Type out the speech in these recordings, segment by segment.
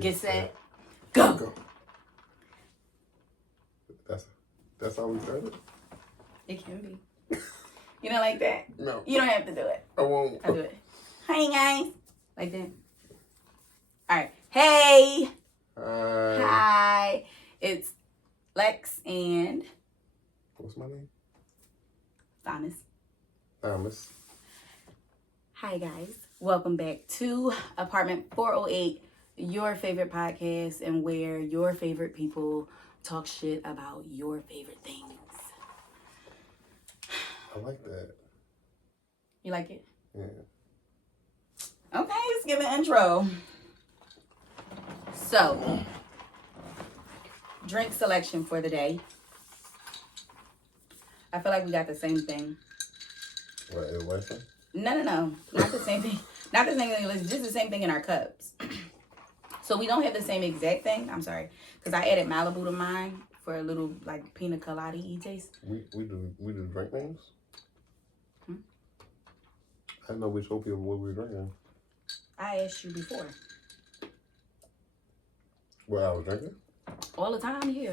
Get set. Go. Go. That's how we started? It can be. You don't like that? No. You don't have to do it. I won't. I'll do it. Hi, guys. Like that. All right. Hey. Hi. It's Lex and What's my name? Thomas. Hi, guys. Welcome back to Apartment 408, your favorite podcast and where your favorite people talk shit about your favorite things. I like that. You like it? Yeah. Okay, let's give an intro. So, drink selection for the day. I feel like we got the same thing. What, is Wi-Fi? No. Not the same thing. Not the same thing. It's just the same thing in our cups. So we don't have the same exact thing. I'm sorry. Because I added Malibu to mine for a little, like, pina colada-y taste. We do drink names? I didn't know we told people what we were drinking. I asked you before. What I was drinking? All the time, yeah.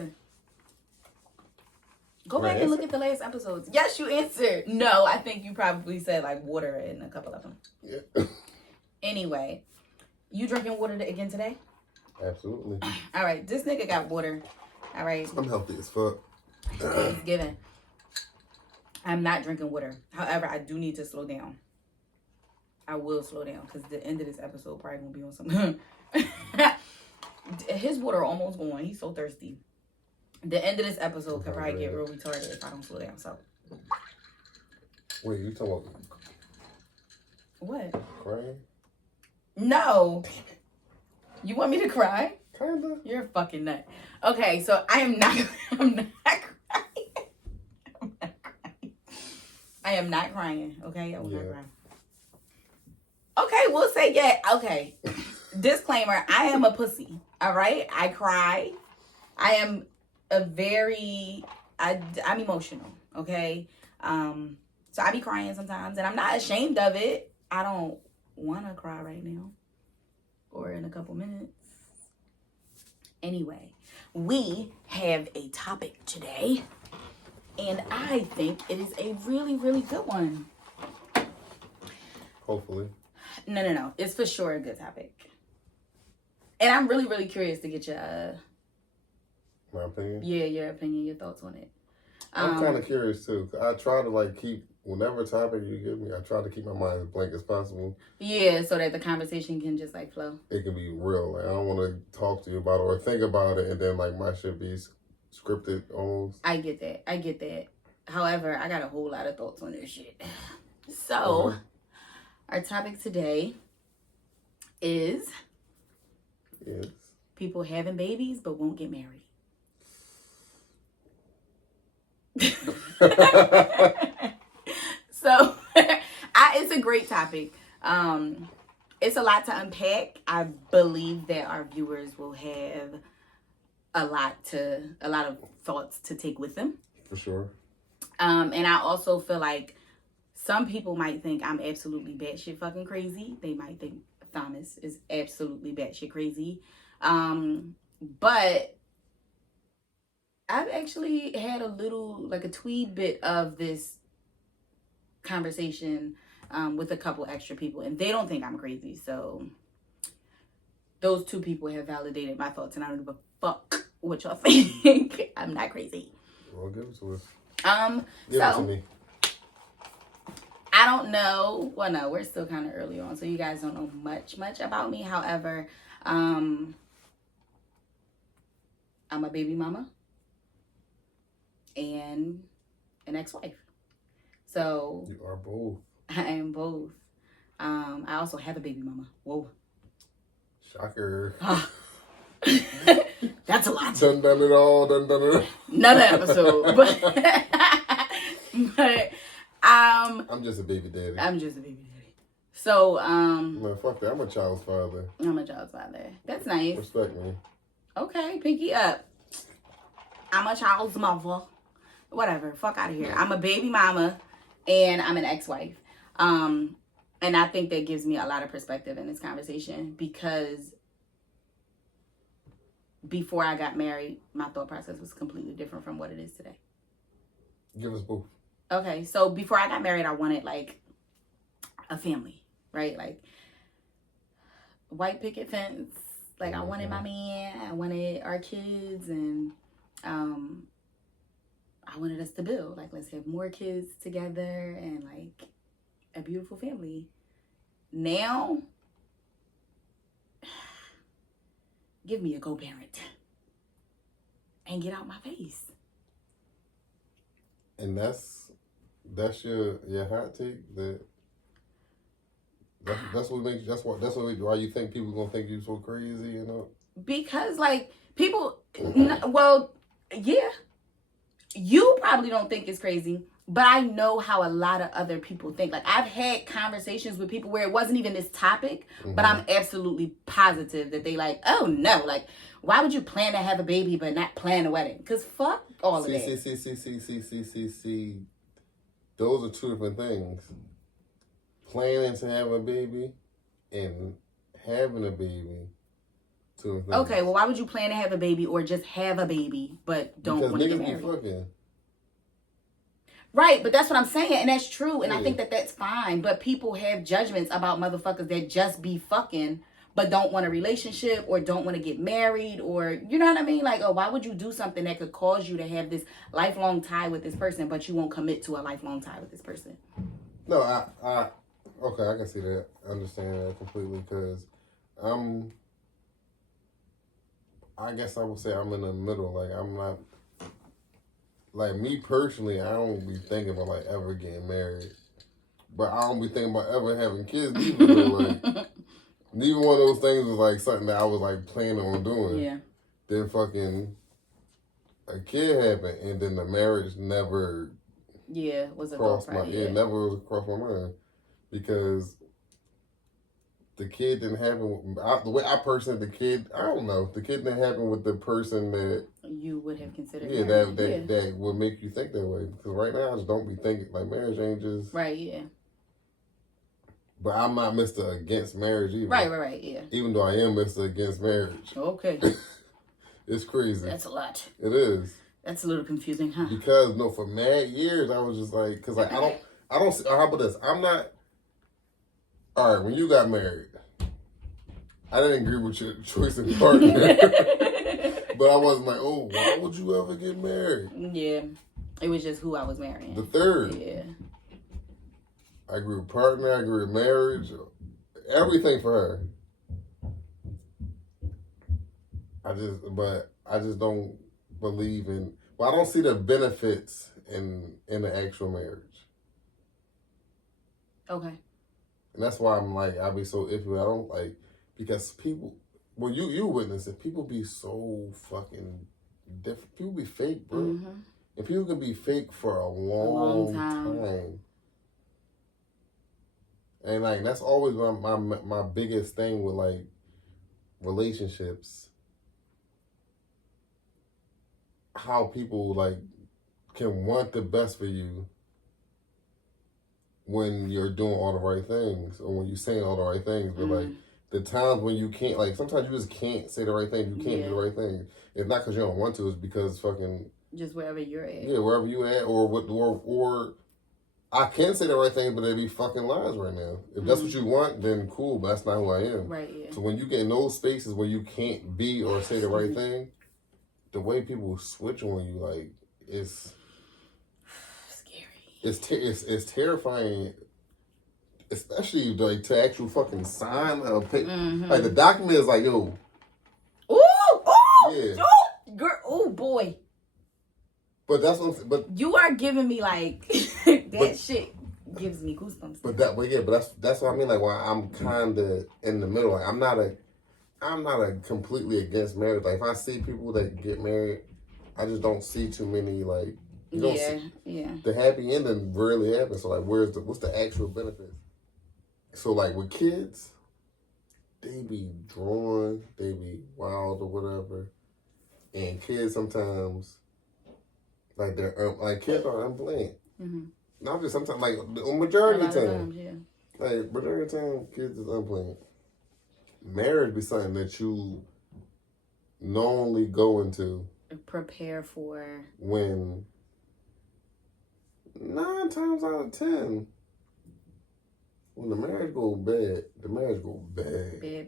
Go Did I back and look answer? at the last episodes. Yes, you answered. No, I think you probably said, like, water in a couple of them. Yeah. Anyway, you drinking water again today? Absolutely. All right, this nigga got water. All right, I'm healthy as fuck. it's given. I'm not drinking water. However, I do need to slow down. I will slow down because the end of this episode probably gonna be on some. His water almost gone. He's so thirsty. The end of this episode could probably get real retarded if I don't slow down. So. Wait, you talking about What? crying? No. You want me to cry? Kinda. You're a fucking nut. Okay, so I'm not crying. I am not crying. Okay, I will not cry. Okay, we'll say yeah. Okay. Disclaimer, I am a pussy. All right? I cry. I am I'm emotional. Okay? So I be crying sometimes and I'm not ashamed of it. I don't want to cry right now or in a couple minutes. Anyway, we have a topic today and I think it is a really, really good one. Hopefully. No. It's for sure a good topic. And I'm really, really curious to get your My opinion? yeah, your opinion, your thoughts on it. I'm kind of curious too. I try to like keep whatever topic you give me. I try to keep my mind as blank as possible. Yeah, so that the conversation can just like flow. It can be real. Like I don't want to talk to you about it or think about it, and then like my shit be scripted almost. I get that. However, I got a whole lot of thoughts on this shit. So, our topic today is Yes. people having babies but won't get married. So it's a great topic. It's a lot to unpack. I believe that our viewers will have a lot of thoughts to take with them. For sure. And I also feel like some people might think I'm absolutely batshit fucking crazy. They might think Thomas is absolutely batshit crazy. But I've actually had a little, like a tweed bit of this conversation with a couple extra people, and they don't think I'm crazy. So those two people have validated my thoughts, and I don't give a fuck what y'all think. I'm not crazy. Well, give it to us. So Give it to me. I don't know. Well, no, we're still kind of early on, so you guys don't know much about me. However, I'm a baby mama and an ex-wife. So You are both. I am both. I also have a baby mama. Whoa. Shocker. That's a lot. Done it all. Done it. Another episode. But I'm just a baby daddy. I'm just a baby daddy. So Man, fuck that. I'm a child's father. I'm a child's father. That's nice. Respect me. Okay, pinky up. I'm a child's mother. Whatever. Fuck out of here. I'm a baby mama and I'm an ex-wife. And I think that gives me a lot of perspective in this conversation because before I got married, my thought process was completely different from what it is today. Give us both. Okay, so before I got married, I wanted like a family, right? Like white picket fence. Like I wanted my man, I wanted our kids, and I wanted us to build. Like, let's have more kids together and like a beautiful family. Now, give me a co-parent and get out my face. And that's your hot take. That's what makes why you think people gonna think you so crazy, you know? Because like people, well, yeah, you probably don't think it's crazy, but I know how a lot of other people think. Like I've had conversations with people where it wasn't even this topic, but I'm absolutely positive that they like, oh no, like why would you plan to have a baby but not plan a wedding? Because fuck all of that. See. Those are two different things. Planning to have a baby and having a baby. Two different things. Okay, well, why would you plan to have a baby or just have a baby but don't want to get married? Because niggas be fucking. Right, but that's what I'm saying, and that's true, and I think that that's fine. But people have judgments about motherfuckers that just be fucking but don't want a relationship or don't want to get married, or you know what I mean? Like, oh, why would you do something that could cause you to have this lifelong tie with this person, but you won't commit to a lifelong tie with this person? No, okay, I can see that. I understand that completely because I guess I would say I'm in the middle. Like, I'm not, like, me personally, I don't be thinking about, like, ever getting married. But I don't be thinking about ever having kids either. Like, neither one of those things was, like, something that I was, like, planning on doing. Yeah. Then fucking a kid happened, and then the marriage never was a crossed my, yeah. never was crossed my mind. Because the kid didn't happen, the way I personally, the kid didn't happen with the person that you would have considered. Yeah, that would make you think that way. Because right now, I just don't be thinking, like, marriage ain't just... Right, yeah. But I'm not Mr. Against marriage either. Right, yeah. Even though I am Mr. Against marriage. Okay. It's crazy. That's a lot. It is. That's a little confusing, huh? Because, no, for mad years, I was just like... Because, like, I don't see... How about this? I'm not... All right, when you got married, I didn't agree with your choice of partner. But I wasn't like, oh, why would you ever get married? Yeah. It was just who I was marrying. The third. Yeah. I agree with partner, I agree with marriage, everything for her. I just don't believe in, I don't see the benefits in the actual marriage. Okay. And that's why I'm like, I be so iffy. I don't like, because people, well, you witness it, people be so fucking different. People be fake, bro. Mm-hmm. And people can be fake for a long time. And like, that's always my biggest thing with like relationships. How people like can want the best for you when you're doing all the right things or when you're saying all the right things. But like the times when you can't, like sometimes you just can't say the right thing. You can't do the right thing. It's not because you don't want to. It's because fucking just wherever you're at. Yeah, wherever you at, or I can say the right thing, but they be fucking lies right now. If that's what you want, then cool. But that's not who I am. Right. Yeah. So when you get in those spaces where you can't be or say the right thing, the way people switch on you, like it's scary. It's terrifying. Especially like to actual fucking sign a paper. Like the document is like, yo. Ooh, yeah. Girl, oh boy. But that's what. But you are giving me like that shit gives me goosebumps. But that's what I mean. Like, why I'm kind of in the middle. Like, I'm not a completely against marriage. Like, if I see people that get married, I just don't see too many like. The happy ending rarely happens. So like, what's the actual benefit? So like with kids, they be drawn, they be wild or whatever, and kids sometimes. Like they're like kids are unplanned. Not just sometimes, like the majority of the time. Like majority of the time, kids is unplanned. Marriage be something that you knowingly go into prepare for when 9 times out of 10, when the marriage go bad, the marriage go bad. Bad.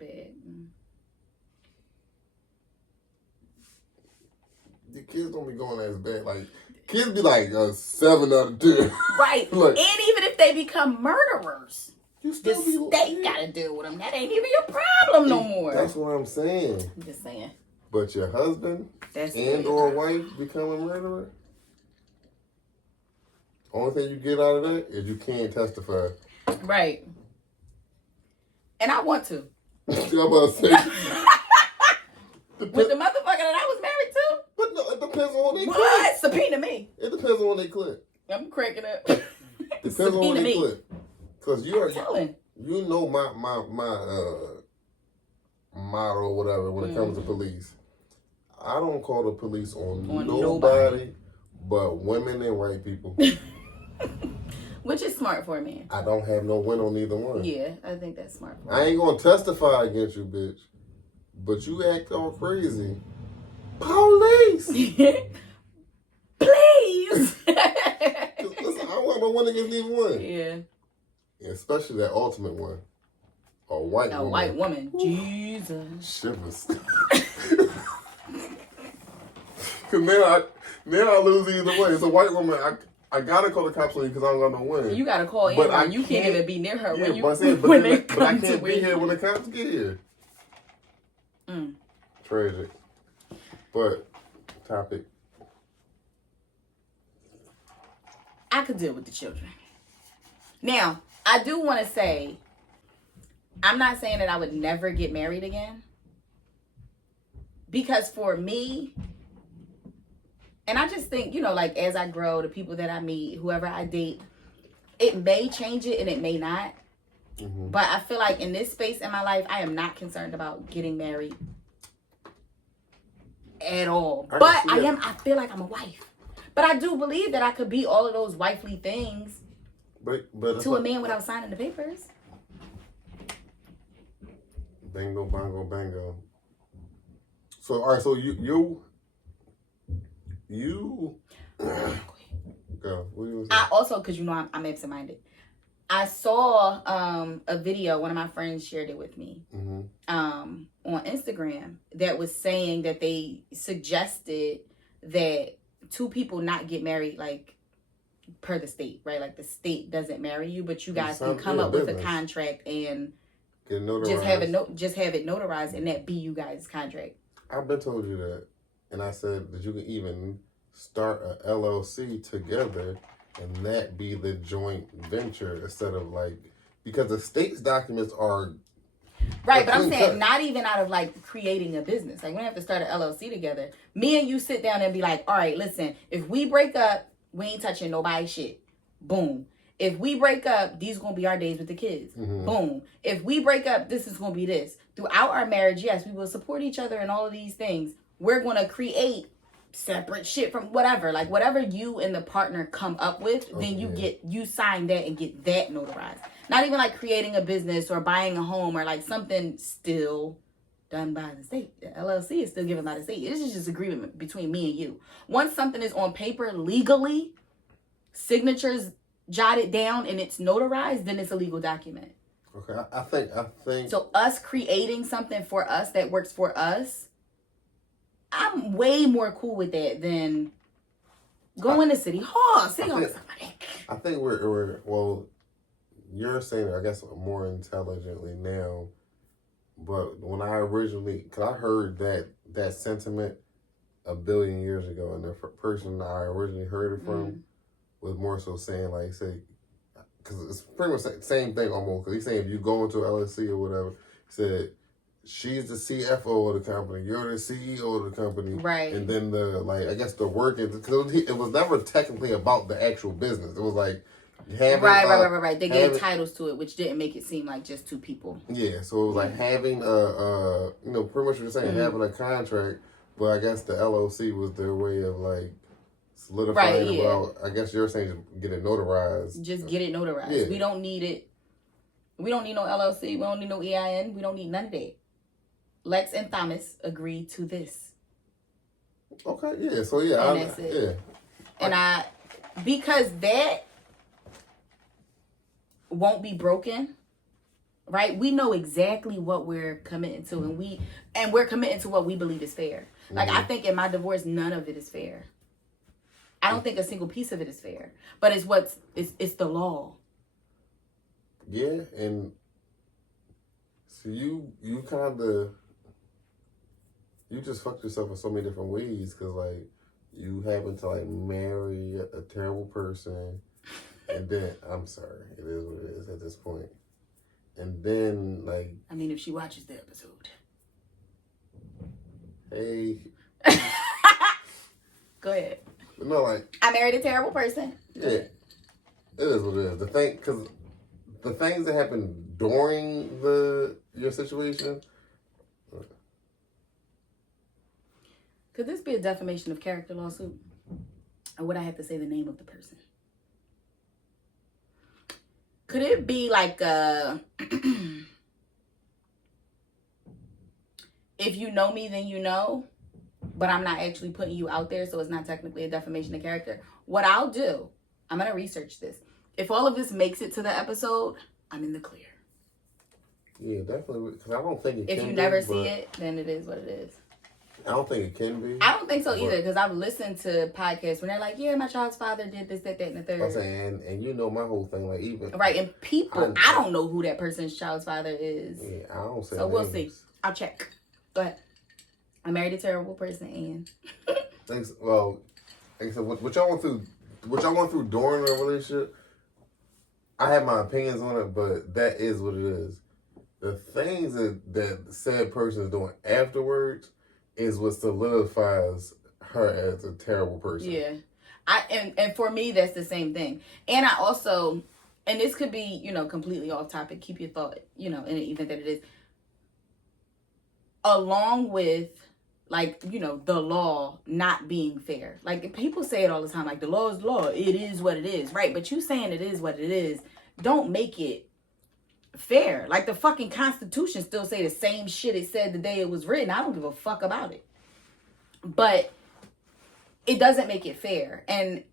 The kids don't be going as bad. Like, kids be like 7 out of 10. Right. Like, and even if they become murderers, you the still be state got to deal with them. That ain't even your problem no more. That's what I'm saying. I'm just saying. But your husband or wife become a murderer, only thing you get out of that is you can't testify. Right. And I want to. I'm about to say. With the motherfucker that I was married to? But no, it depends on when they What? clip. Subpoena me. It depends on when they clip. I'm cracking up. Depends on when they clip. Because I'm telling. You know my motto, whatever, when it comes to police. I don't call the police on nobody but women and white people. Which is smart for a man. I don't have no win on either one. Yeah, I think that's smart for I ain't gonna testify against you, bitch. But you act all crazy. Police! Please! Listen, I want no one against either one. Yeah. Especially that ultimate one. A white woman. A white woman. Ooh. Jesus. Shivers. Cause now I lose either way. It's a white woman. I gotta call the cops on you because I don't got no win. You gotta call anyone. You can't even be near her when you but I can't be here when the cops get here. Tragic. But topic. I could deal with the children. Now, I do want to say, I'm not saying that I would never get married again. Because for me, and I just think, like as I grow, the people that I meet, whoever I date, it may change it and it may not. Mm-hmm. But I feel like in this space in my life, I am not concerned about getting married at all. I feel like I'm a wife. But I do believe that I could be all of those wifely things to a man without signing the papers. Bingo, bongo, bango. So, all right, so you go. What do you say? I also, because I'm absent-minded, I saw a video, one of my friends shared it with me, on Instagram, that was saying that they suggested that 2 people not get married, like, per the state, right? Like, the state doesn't marry you, but you guys can come up with a contract and just have it notarized, and that be you guys' contract. I've been told you that, and I said that you can even start a LLC together, and that be the joint venture instead of because the state's documents are right. But I'm saying not even out of creating a business. Like we don't have to start an LLC together. Me and you sit down and be like, all right, listen, if we break up, we ain't touching nobody's shit. Boom. If we break up, these are going to be our days with the kids. Mm-hmm. Boom. If we break up, this is going to be this. Throughout our marriage, yes, we will support each other and all of these things. We're going to create separate shit from whatever. Like whatever you and the partner come up with, then you sign that and get that notarized. Not even creating a business or buying a home or something still done by the state. The LLC is still given by the state. This is just agreement between me and you. Once something is on paper legally, signatures jotted down and it's notarized, then it's a legal document. Okay, I think. So us creating something for us that works for us, I'm way more cool with that than going to City Hall. I think we're you're saying it, I guess, more intelligently now. But when I originally, because I heard that sentiment a billion years ago, and the person I originally heard it from was more so saying because it's pretty much the same thing almost. Because he's saying if you go into LLC or whatever, he said she's the CFO of the company, you're the CEO of the company, right? And then I guess the work is because it was never technically about the actual business. It was like. Right. They gave titles to it, which didn't make it seem like just 2 people. Yeah, so it was like having pretty much what you're saying, having a contract, but I guess the LLC was their way of solidifying about. I guess you're saying just get it notarized. Just get it notarized. Yeah. We don't need it. We don't need no LLC. We don't need no EIN. We don't need none of that. Lex and Thomas agreed to this. Okay, yeah. So yeah, And that's it. And because that won't be broken, right? We know exactly what we're committing to, and we're committing to what we believe is fair. Like, I think in my divorce, none of it is fair. I don't think a single piece of it is fair, but it's the law. Yeah, and so you kind of, you just fucked yourself in so many different ways, because like you happen to like marry a terrible person, and then I'm sorry, it is what it is at this point. And then like, I mean, if she watches the episode, hey, go ahead. No, like, I married a terrible person. Yeah, it is what it is. Because the things that happen during your situation. Could this be a defamation of character lawsuit? Or would I have to say the name of the person? Could it be like if you know me, then you know, but I'm not actually putting you out there, so it's not technically a defamation of character? What I'll do, I'm going to research this. If all of this makes it to the episode, I'm in the clear. Yeah, definitely. Because I don't think it can be. If you never see it, then it is what it is. I don't think it can be. I don't think so either, because I've listened to podcasts when they're like, yeah, my child's father did this, that, and the third. I'm saying, and you know my whole thing, like even... Right, and people, I don't know who that person's child's father is. Yeah, I don't say So names. we'll see. I'll check. Go ahead. I married a terrible person, and... Thanks. Well, like I said, what y'all went through during the relationship, I have my opinions on it, but that is what it is. The things that said person is doing afterwards is what solidifies her as a terrible person. Yeah. And for me, that's the same thing. And I also, and this could be, completely off topic. Keep your thought, in the event that it is. Along with, the law not being fair. Like, people say it all the time, like, the law is law. It is what it is, right? But you saying it is what it is, don't make it fair. Like, the fucking Constitution still say the same shit it said the day it was written. I don't give a fuck about it. But it doesn't make it fair. And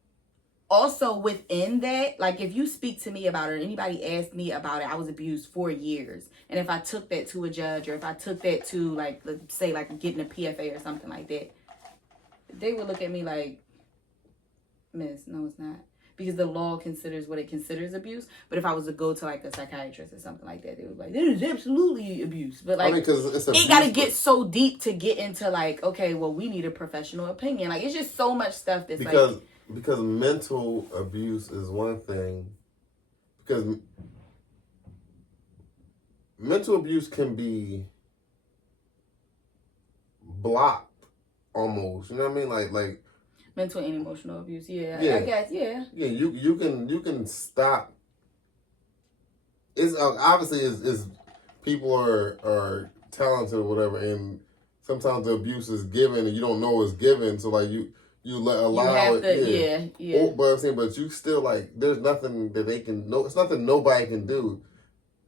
also within that, like, if you speak to me about it, or anybody asked me about it, I was abused for years. And if I took that to a judge, or if I took that to, like, let's say, like, getting a PFA or something like that, they would look at me like, miss, no, it's not. Because the law considers what it considers abuse. But if I was to go to, like, a psychiatrist or something like that, they would be like, this is absolutely abuse. But, like, it got to get so deep to get into, like, okay, well, we need a professional opinion. Like, it's just so much stuff that's, Because mental abuse is one thing. Because mental abuse can be blocked almost. You know what I mean? Like mental and emotional abuse. Yeah. Yeah. I guess. Yeah. Yeah. You can stop. It's obviously is people are talented or whatever, and sometimes the abuse is given and you don't know it's given. So like you allow it. Yeah. But I'm saying, but you still like, there's nothing that they can know. It's nothing nobody can do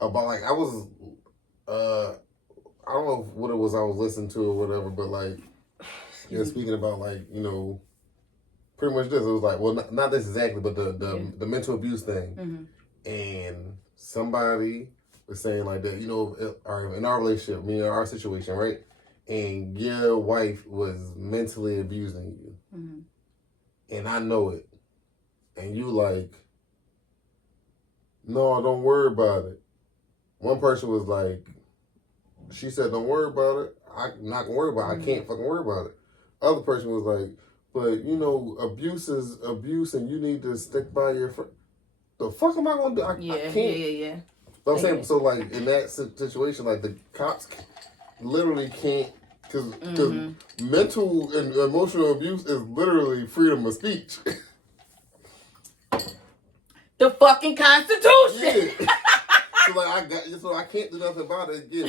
about, like, I was, I don't know what it was I was listening to or whatever, but like, speaking about like, pretty much this, it was like, well, not this exactly, but the mental abuse thing. Mm-hmm. And somebody was saying like that, in our relationship, our situation, right? And your wife was mentally abusing you. Mm-hmm. And I know it. And you like, no, don't worry about it. One person was like, she said, don't worry about it. I'm not going to worry about it. I can't fucking worry about it. Other person was like, but, abuse is abuse and you need to stick by your friend. The fuck am I going to do? I can't. Yeah. But I'm saying, so like, in that situation, like, the cops literally can't, because mental and emotional abuse is literally freedom of speech. The fucking Constitution. Yeah. So I can't do nothing about it. Yeah,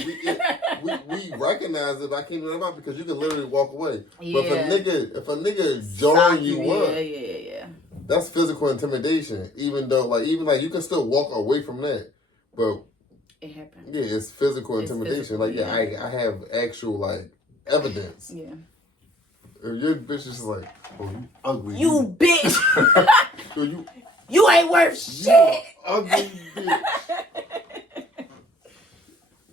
we recognize it, but I can't do nothing about it because you can literally walk away. Yeah. But if a nigga join you up, yeah. that's physical intimidation. Even though, you can still walk away from that. But It happened. Yeah, it's physical It's intimidation. physical, Like, yeah, I have actual, like, evidence. Yeah. If your bitch is just like, oh, you ugly. You bitch. Yo, you ain't worth shit. Ugly bitch.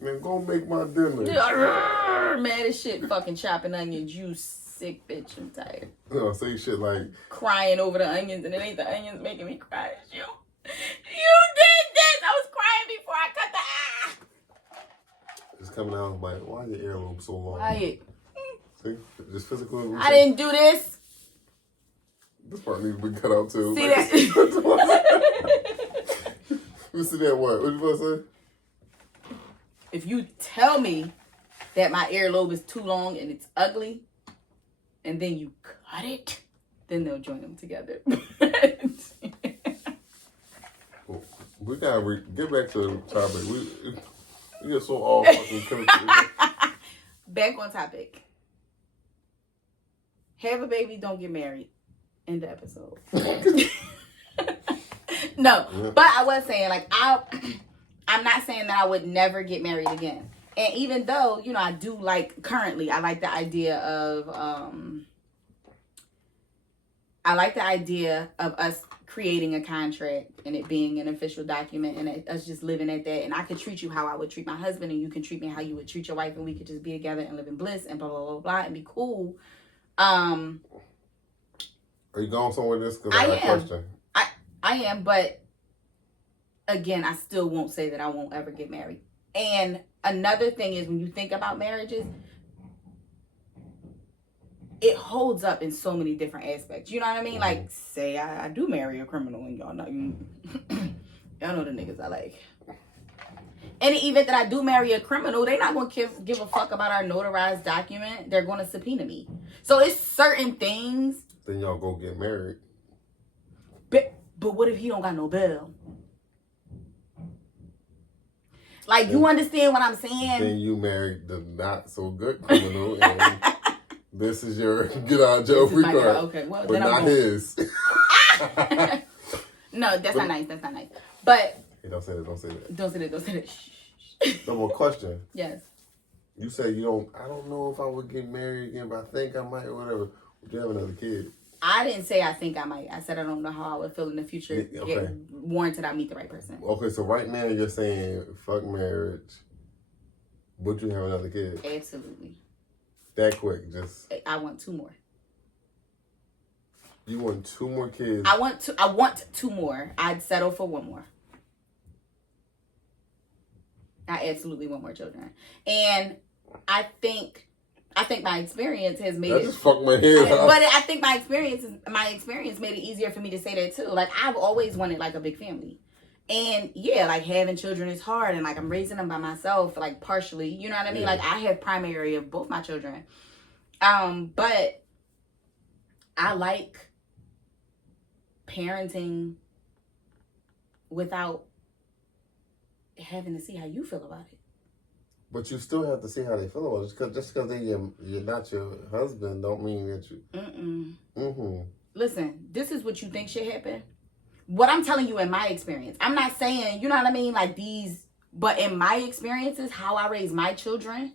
Man, go make my dinner. Mad as shit, fucking chopping onions. You sick bitch. I'm tired. No, say shit like crying over the onions, and it ain't the onions making me cry. It's you. You did this. I was crying before I cut the it's coming out like, why are your earlobe so long? Quiet. See, just physical. I didn't do this. This part needs to be cut out too. See like, that? You see that what? What you supposed to say? If you tell me that my earlobe is too long and it's ugly, and then you cut it, then they'll join them together. We gotta get back to the topic. We get so all fucking chemical. Back on topic. Have a baby, don't get married. End the episode. No, Yeah. but I was saying, like, I'm not saying that I would never get married again. And even though, you know, I do like, currently, I like the idea of us creating a contract and it being an official document and us just living at that. And I could treat you how I would treat my husband and you can treat me how you would treat your wife and we could just be together and live in bliss and blah, blah, blah, blah, and be cool. Are you going somewhere with this? Because I have a question. I am, but again, I still won't say that I won't ever get married. And another thing is when you think about marriages, it holds up in so many different aspects. You know what I mean? Mm-hmm. Like, say I do marry a criminal and y'all know y'all know the niggas I like. In the event that I do marry a criminal, they're not going to give a fuck about our notarized document. They're going to subpoena me. So it's certain things. Then y'all go get married. But what if he don't got no bail? Like, you understand what I'm saying? Then you married the not so good criminal and this is your get out of jail free card. Okay, well, but then not his. No, that's not nice. That's not nice. But hey, don't say that. Don't say that. Don't say that. Don't say that. Shh. No more question. Yes. You say you don't. I don't know if I would get married again, but I think I might or whatever. Would you have another kid? I didn't say I think I might. I said I don't know how I would feel in the future. Yeah, okay. Warranted I meet the right person. Okay, so right now you're saying fuck marriage. Would you have another kid? Absolutely. That quick, just. I want 2 more. You want 2 more kids? I want 2 more. I'd settle for 1 more. I absolutely want more children, and I think my experience has made I just fucked my head up. But I think my experience made it easier for me to say that too. Like, I've always wanted like a big family. And yeah, like having children is hard and like I'm raising them by myself, like partially, you know what I mean? Yeah. Like I have primary of both my children. But I like parenting without having to see how you feel about it. But you still have to see how they feel about it. Just because you're not your husband don't mean that you... Listen, this is what you think should happen. What I'm telling you in my experience. I'm not saying, you know what I mean, like these... But in my experiences, how I raise my children,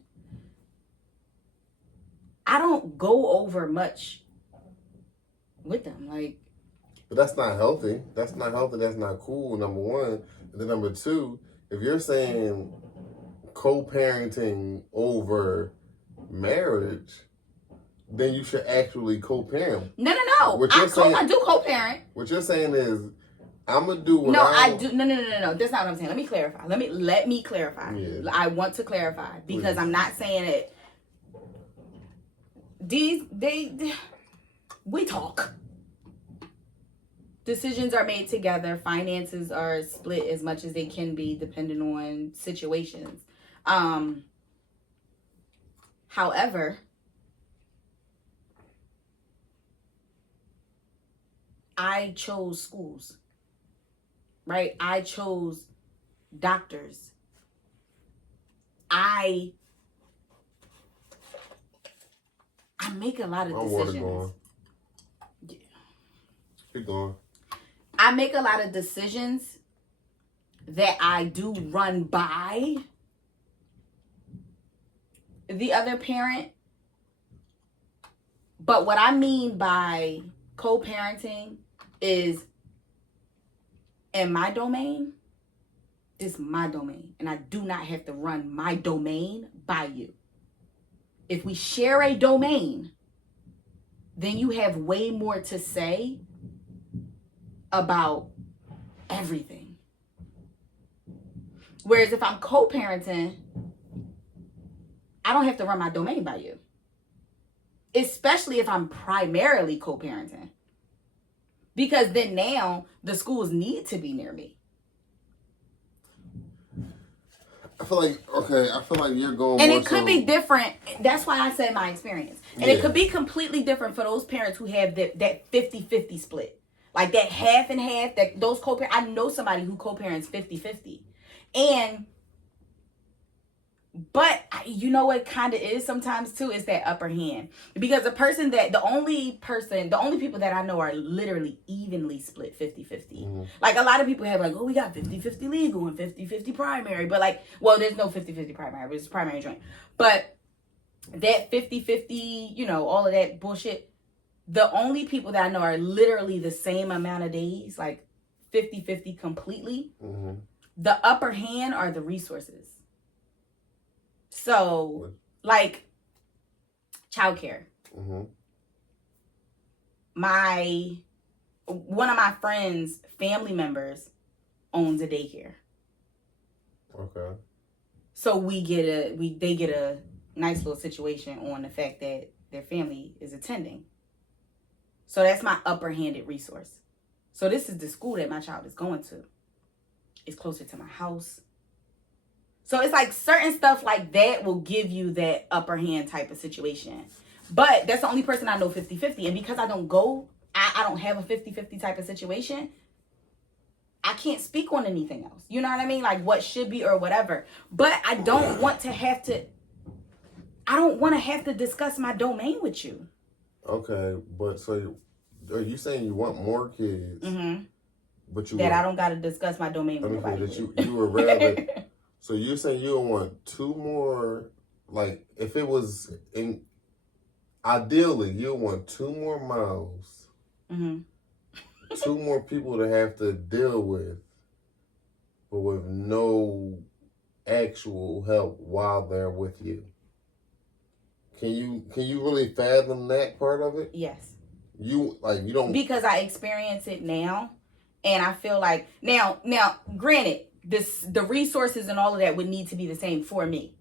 I don't go over much with them. Like... But that's not healthy. That's not healthy. That's not cool, number one. And then number two, if you're saying... co-parenting over marriage, then you should actually co-parent. No. I do co-parent. What you're saying is, I'm gonna do what I do. No. That's not what I'm saying. Let me clarify. Let me clarify. Yeah. I want to clarify because I'm not saying it. We talk. Decisions are made together. Finances are split as much as they can be, depending on situations. However, I chose schools, right? I chose doctors. I make a lot of decisions. Keep going. I make a lot of decisions that I do run by the other parent. But what I mean by co-parenting is in my domain, it's my domain. And I do not have to run my domain by you. If we share a domain, then you have way more to say about everything. Whereas if I'm co-parenting, I don't have to run my domain by you. Especially if I'm primarily co-parenting. Because then now the schools need to be near me. I feel like you're going. And it could be different. That's why I said my experience. And it could be completely different for those parents who have that 50-50 split. Like that half and half, that those co-parents. I know somebody who co-parents 50-50. But you know what kind of is sometimes too is that upper hand. Because the only people that I know are literally evenly split 50-50. Mm-hmm. Like a lot of people have like, oh, we got 50-50 legal and 50-50 primary. But like, well, there's no 50-50 primary, but it's primary joint. But that 50-50, you know, all of that bullshit, the only people that I know are literally the same amount of days, like 50-50 completely. Mm-hmm. The upper hand are the resources. So, like, childcare. Mm-hmm. One of my friends' family members owns a daycare. Okay. So they get a nice little situation on the fact that their family is attending. So that's my upper-handed resource. So this is the school that my child is going to. It's closer to my house. So it's like certain stuff like that will give you that upper hand type of situation. But that's the only person I know 50-50. And because I don't have a 50-50 type of situation, I can't speak on anything else. You know what I mean? Like what should be or whatever. But I don't want to have to discuss my domain with you. Okay, but so are you saying you want more kids? Mm-hmm. But I don't got to discuss my domain with nobody. That you would rather... So you're saying you don't want two more, like, if it was ideally, you want 2 more mouths, mm-hmm. 2 more people to have to deal with, but with no actual help while they're with you. Can you really fathom that part of it? Yes. You don't... Because I experience it now, and I feel like, now, granted, the resources and all of that would need to be the same for me.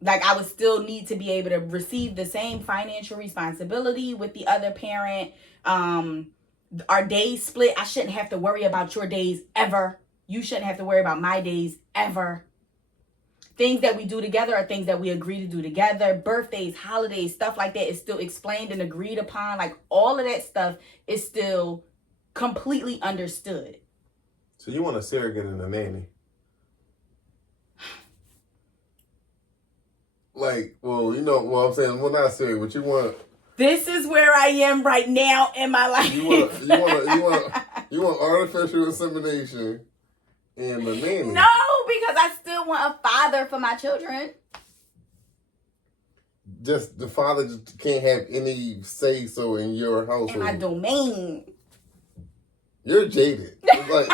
Like I would still need to be able to receive the same financial responsibility with the other parent. Our days split. I shouldn't have to worry about your days ever. You shouldn't have to worry about my days ever. Things that we do together are things that we agree to do together. Birthdays, holidays, stuff like that is still explained and agreed upon. Like all of that stuff is still completely understood. So you want a surrogate and a nanny? Like, well, you know, well, I'm saying, well, not surrogate, but you want... This is where I am right now in my life. You want artificial insemination and a nanny. No, because I still want a father for my children. Just, the father just can't have any say-so in your household. In my domain. You're jaded. It's like...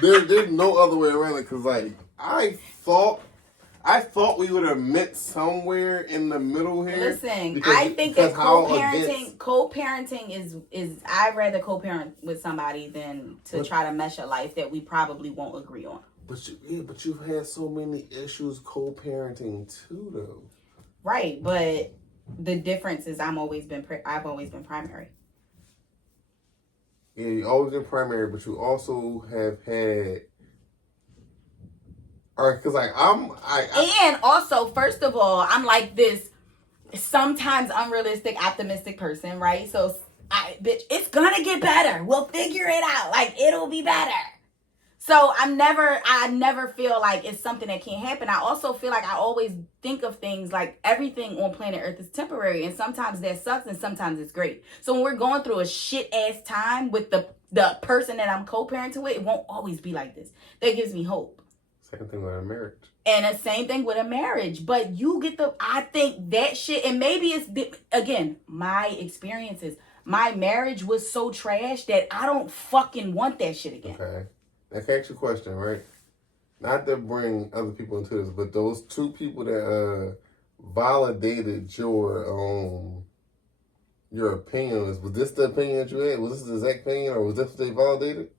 There's no other way around it, because like I thought we would have met somewhere in the middle here. Listen, I think that co-parenting is I'd rather co-parent with somebody than to try to mesh a life that we probably won't agree on. But you've had so many issues co-parenting too, though. Right, but the difference is I've always been primary. Yeah, you always been primary, but you also have had. All right, because like and also, first of all, I'm like this sometimes unrealistic, optimistic person, right? So, bitch, it's gonna get better. We'll figure it out. Like it'll be better. So I never feel like it's something that can't happen. I also feel like I always think of things like everything on planet Earth is temporary, and sometimes that sucks and sometimes it's great. So when we're going through a shit ass time with the person that I'm co-parenting with, it won't always be like this. That gives me hope. Same thing with a marriage. And the same thing with a marriage. But you get I think that shit, and maybe it's, again, my experiences. My marriage was so trash that I don't fucking want that shit again. Okay. Now, can I ask you a question, right? Not to bring other people into this, but those two people that validated your opinion, was this the opinion that you had? Was this the exact opinion, or was this what they validated?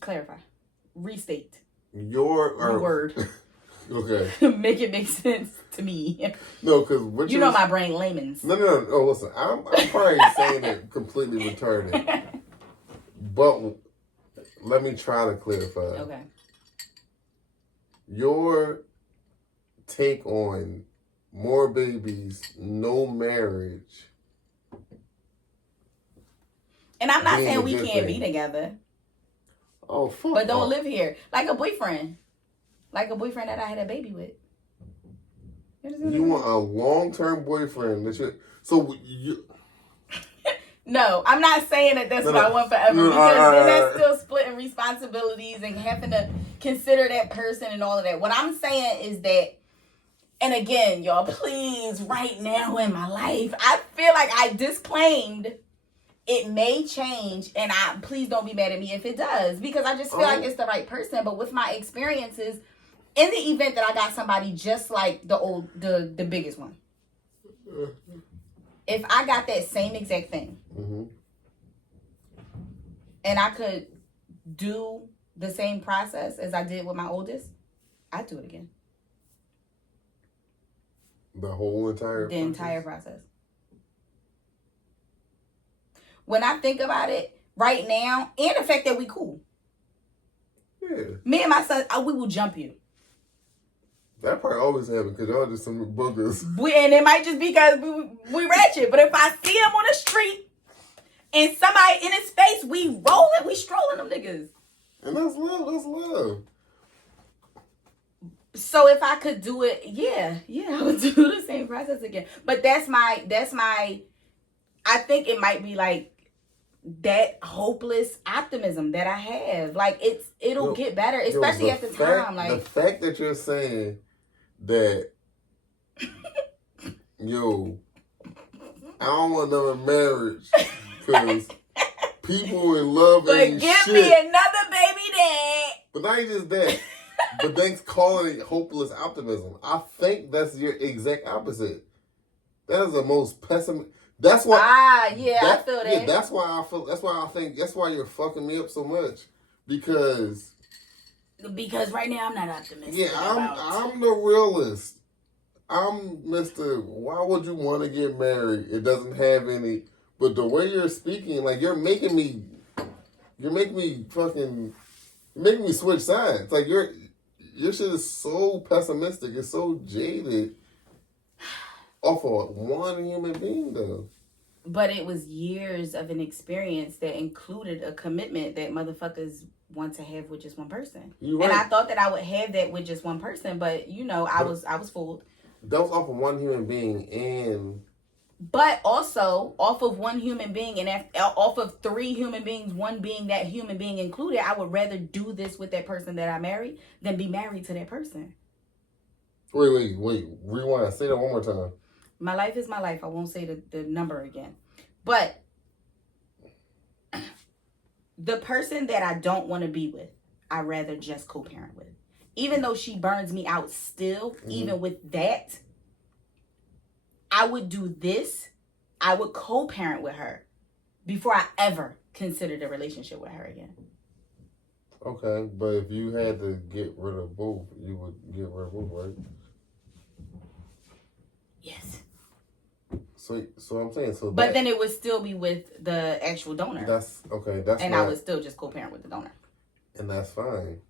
Clarify. Restate. Your word. Okay. Make it make sense to me. No, because what you know my brain layman's. No. Listen, I'm probably saying it completely retarded, but let me try to clarify. Okay. Your take on more babies, no marriage. And I'm not saying we can't be together. Oh, fuck. But don't live here. Like a boyfriend. Like a boyfriend that I had a baby with. You want a long-term boyfriend that you... No, I'm not saying that that's what I want forever. Because then that's still splitting responsibilities and having to consider that person and all of that. What I'm saying is that, and again, y'all, please, right now in my life, I feel like I disclaimed it may change, and please don't be mad at me if it does, because I just feel like it's the right person. But with my experiences, in the event that I got somebody just like the biggest one, if I got that same exact thing, and I could do the same process as I did with my oldest, I'd do it again. The whole entire process. When I think about it right now, and the fact that we cool. Yeah. Me and my son, we will jump you. That probably always happen because y'all just some boogers. And it might just be because we ratchet. But if I see him on the street and somebody in his face, we rolling, we strolling them niggas. And that's love. So if I could do it, yeah, I would do the same process again. But that's my, I think it might be like that hopeless optimism that I have. Like it'll get better, especially at the time. Like the fact that you're saying that, I don't want another marriage because people in love ain't shit. But give me another baby dad. But not just that. But thanks calling it hopeless optimism. I think that's your exact opposite. That is the most pessimistic. That's why. I feel that. Yeah, that's why I feel. That's why I think. That's why you're fucking me up so much. Because right now I'm not optimistic. Yeah, I'm the realist. I'm Mr. Why would you want to get married? It doesn't have any. But the way you're speaking, like you're making me switch sides. Like your shit is so pessimistic. It's so jaded. Off of one human being, though. But it was years of an experience that included a commitment that motherfuckers want to have with just one person. Right. And I thought that I would have that with just one person, but I was fooled. That was off of one human being, and but also off of one human being, and off of three human beings, one being that human being included. I would rather do this with that person that I married than be married to that person. Wait. Rewind. Say that one more time. My life is my life. I won't say the number again. But the person that I don't want to be with, I'd rather just co-parent with. Even though she burns me out still, even with that, I would do this. I would co-parent with her before I ever considered a relationship with her again. Okay, but if you had to get rid of both, you would get rid of both, right? Yes. So I'm saying But then it would still be with the actual donor. That's okay. That's and I would still just co-parent with the donor. And that's fine.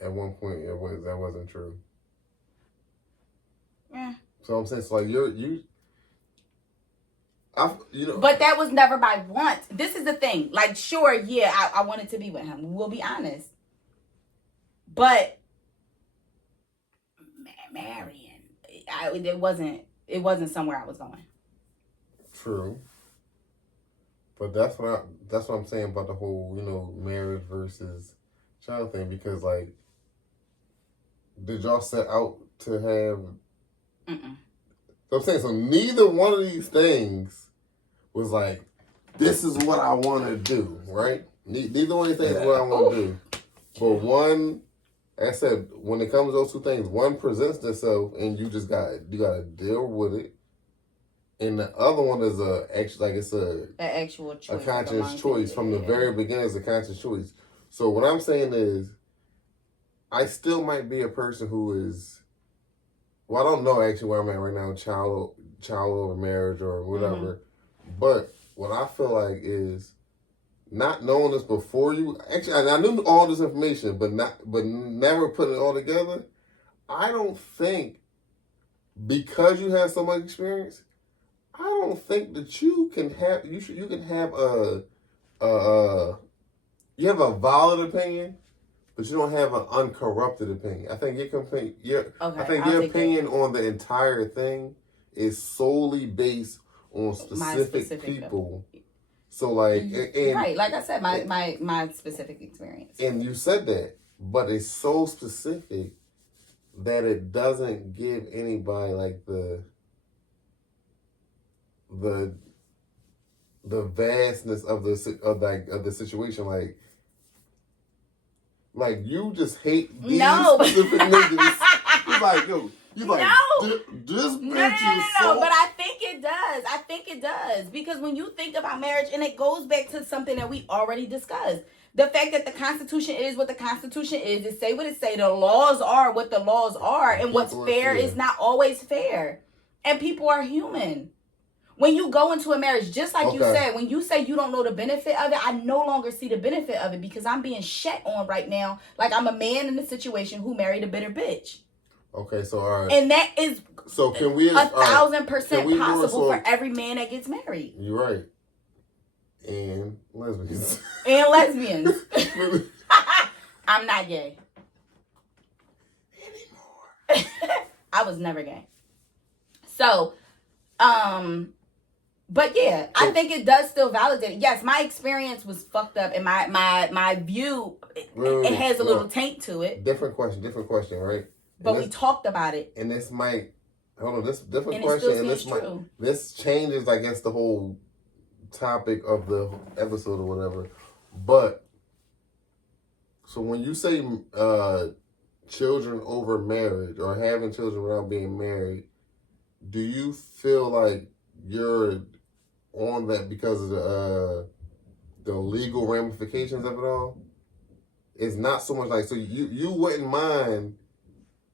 At one point, that wasn't true. Yeah. So I'm saying, so like you. But that was never by want. This is the thing. Like, sure, yeah, I wanted to be with him. We'll be honest. But marrying, it wasn't somewhere I was going. True. But that's what I'm saying about the whole, marriage versus child thing. Because, like, did y'all set out to have? So I'm saying, so neither one of these things was like, this is what I want to do, right? Neither one of these things is what I want to do. But one, like I said, when it comes to those two things, one presents itself and you gotta deal with it. And the other one is an actual choice. A conscious choice. From the very beginning, it's a conscious choice. So what I'm saying is, I still might be a person who is, well, I don't know actually where I'm at right now, child over marriage or whatever. But what I feel like is, not knowing this before you, actually, I knew all this information, but never putting it all together. I don't think, because you have so much experience, I don't think that you can have you have a valid opinion, but you don't have an uncorrupted opinion. I think your opinion on the entire thing is solely based on specific people. So like, right, like I said, my specific experience. And you said that, but it's so specific that it doesn't give anybody like the vastness of the situation. Like you just hate these specific niggas. You're like, yo. This bitch is so... But I think it does. Because when you think about marriage, and it goes back to something that we already discussed. The fact that the Constitution is what the Constitution is, it say what it say, the laws are what the laws are, and what's fair is not always fair. And people are human. When you go into a marriage, just like you said, when you say you don't know the benefit of it, I no longer see the benefit of it because I'm being shat on right now like I'm a man in a situation who married a bitter bitch. Okay, so all right. And that is so can we 1,000% possible for every man that gets married. You're right. And lesbians. I'm not gay. Anymore. I was never gay. So, but yeah, I think it does still validate it. Yes, my experience was fucked up, and my view, it has a little taint to it. Different question, right? But we talked about it. And this might, this different question, and this changes, I guess, the whole topic of the episode or whatever. But, so when you say children over marriage or having children without being married, do you feel like you're on that because of the legal ramifications of it all? It's not so much like, so you wouldn't mind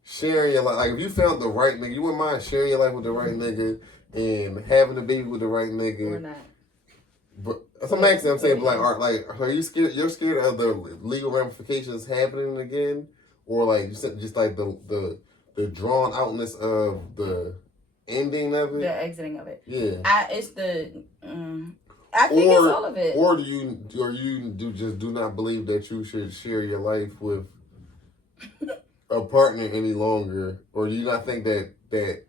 sharing your life, like if you found the right nigga, you wouldn't mind sharing your life with the right nigga and having a baby with the right nigga. Or not. But some accent, I'm saying, are you scared? You're scared of the legal ramifications happening again, or like just like the drawn outness of the ending of it, the exiting of it. Yeah, I think it's all of it. Or do you just do not believe that you should share your life with a partner any longer, or do you not think that the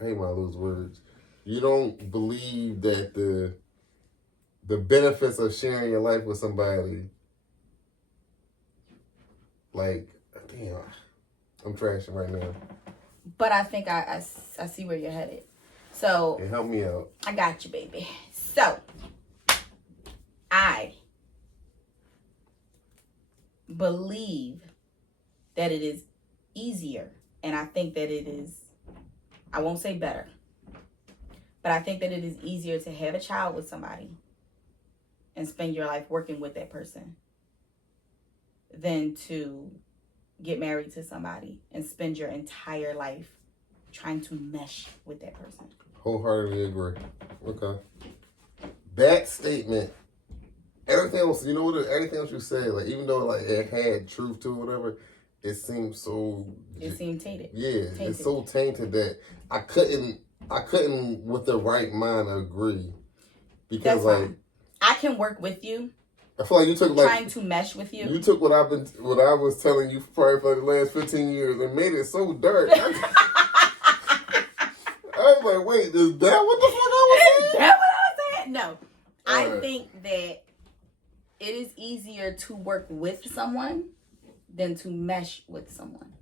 I hate when I lose words. You don't believe that the benefits of sharing your life with somebody, like, damn, I'm trashing right now. But I think I see where you're headed. So hey, help me out. I got you, baby. So I believe that it is easier, and I think that it is, I won't say better, but I think that it is easier to have a child with somebody and spend your life working with that person than to get married to somebody and spend your entire life trying to mesh with that person. Wholeheartedly agree. Okay. That statement, everything else, everything else you said, like, even though like it had truth to it, whatever, it seemed so... It seemed tainted. Yeah, tainted. It's so tainted that I couldn't I couldn't, with the right mind, agree because That's fine. I can work with you. I feel like you took trying to mesh with you. You took what I was telling you probably for the last 15 years and made it so dark. I was like, wait, is that what the fuck I was saying? Is that what I was saying? No. I think that it is easier to work with someone than to mesh with someone.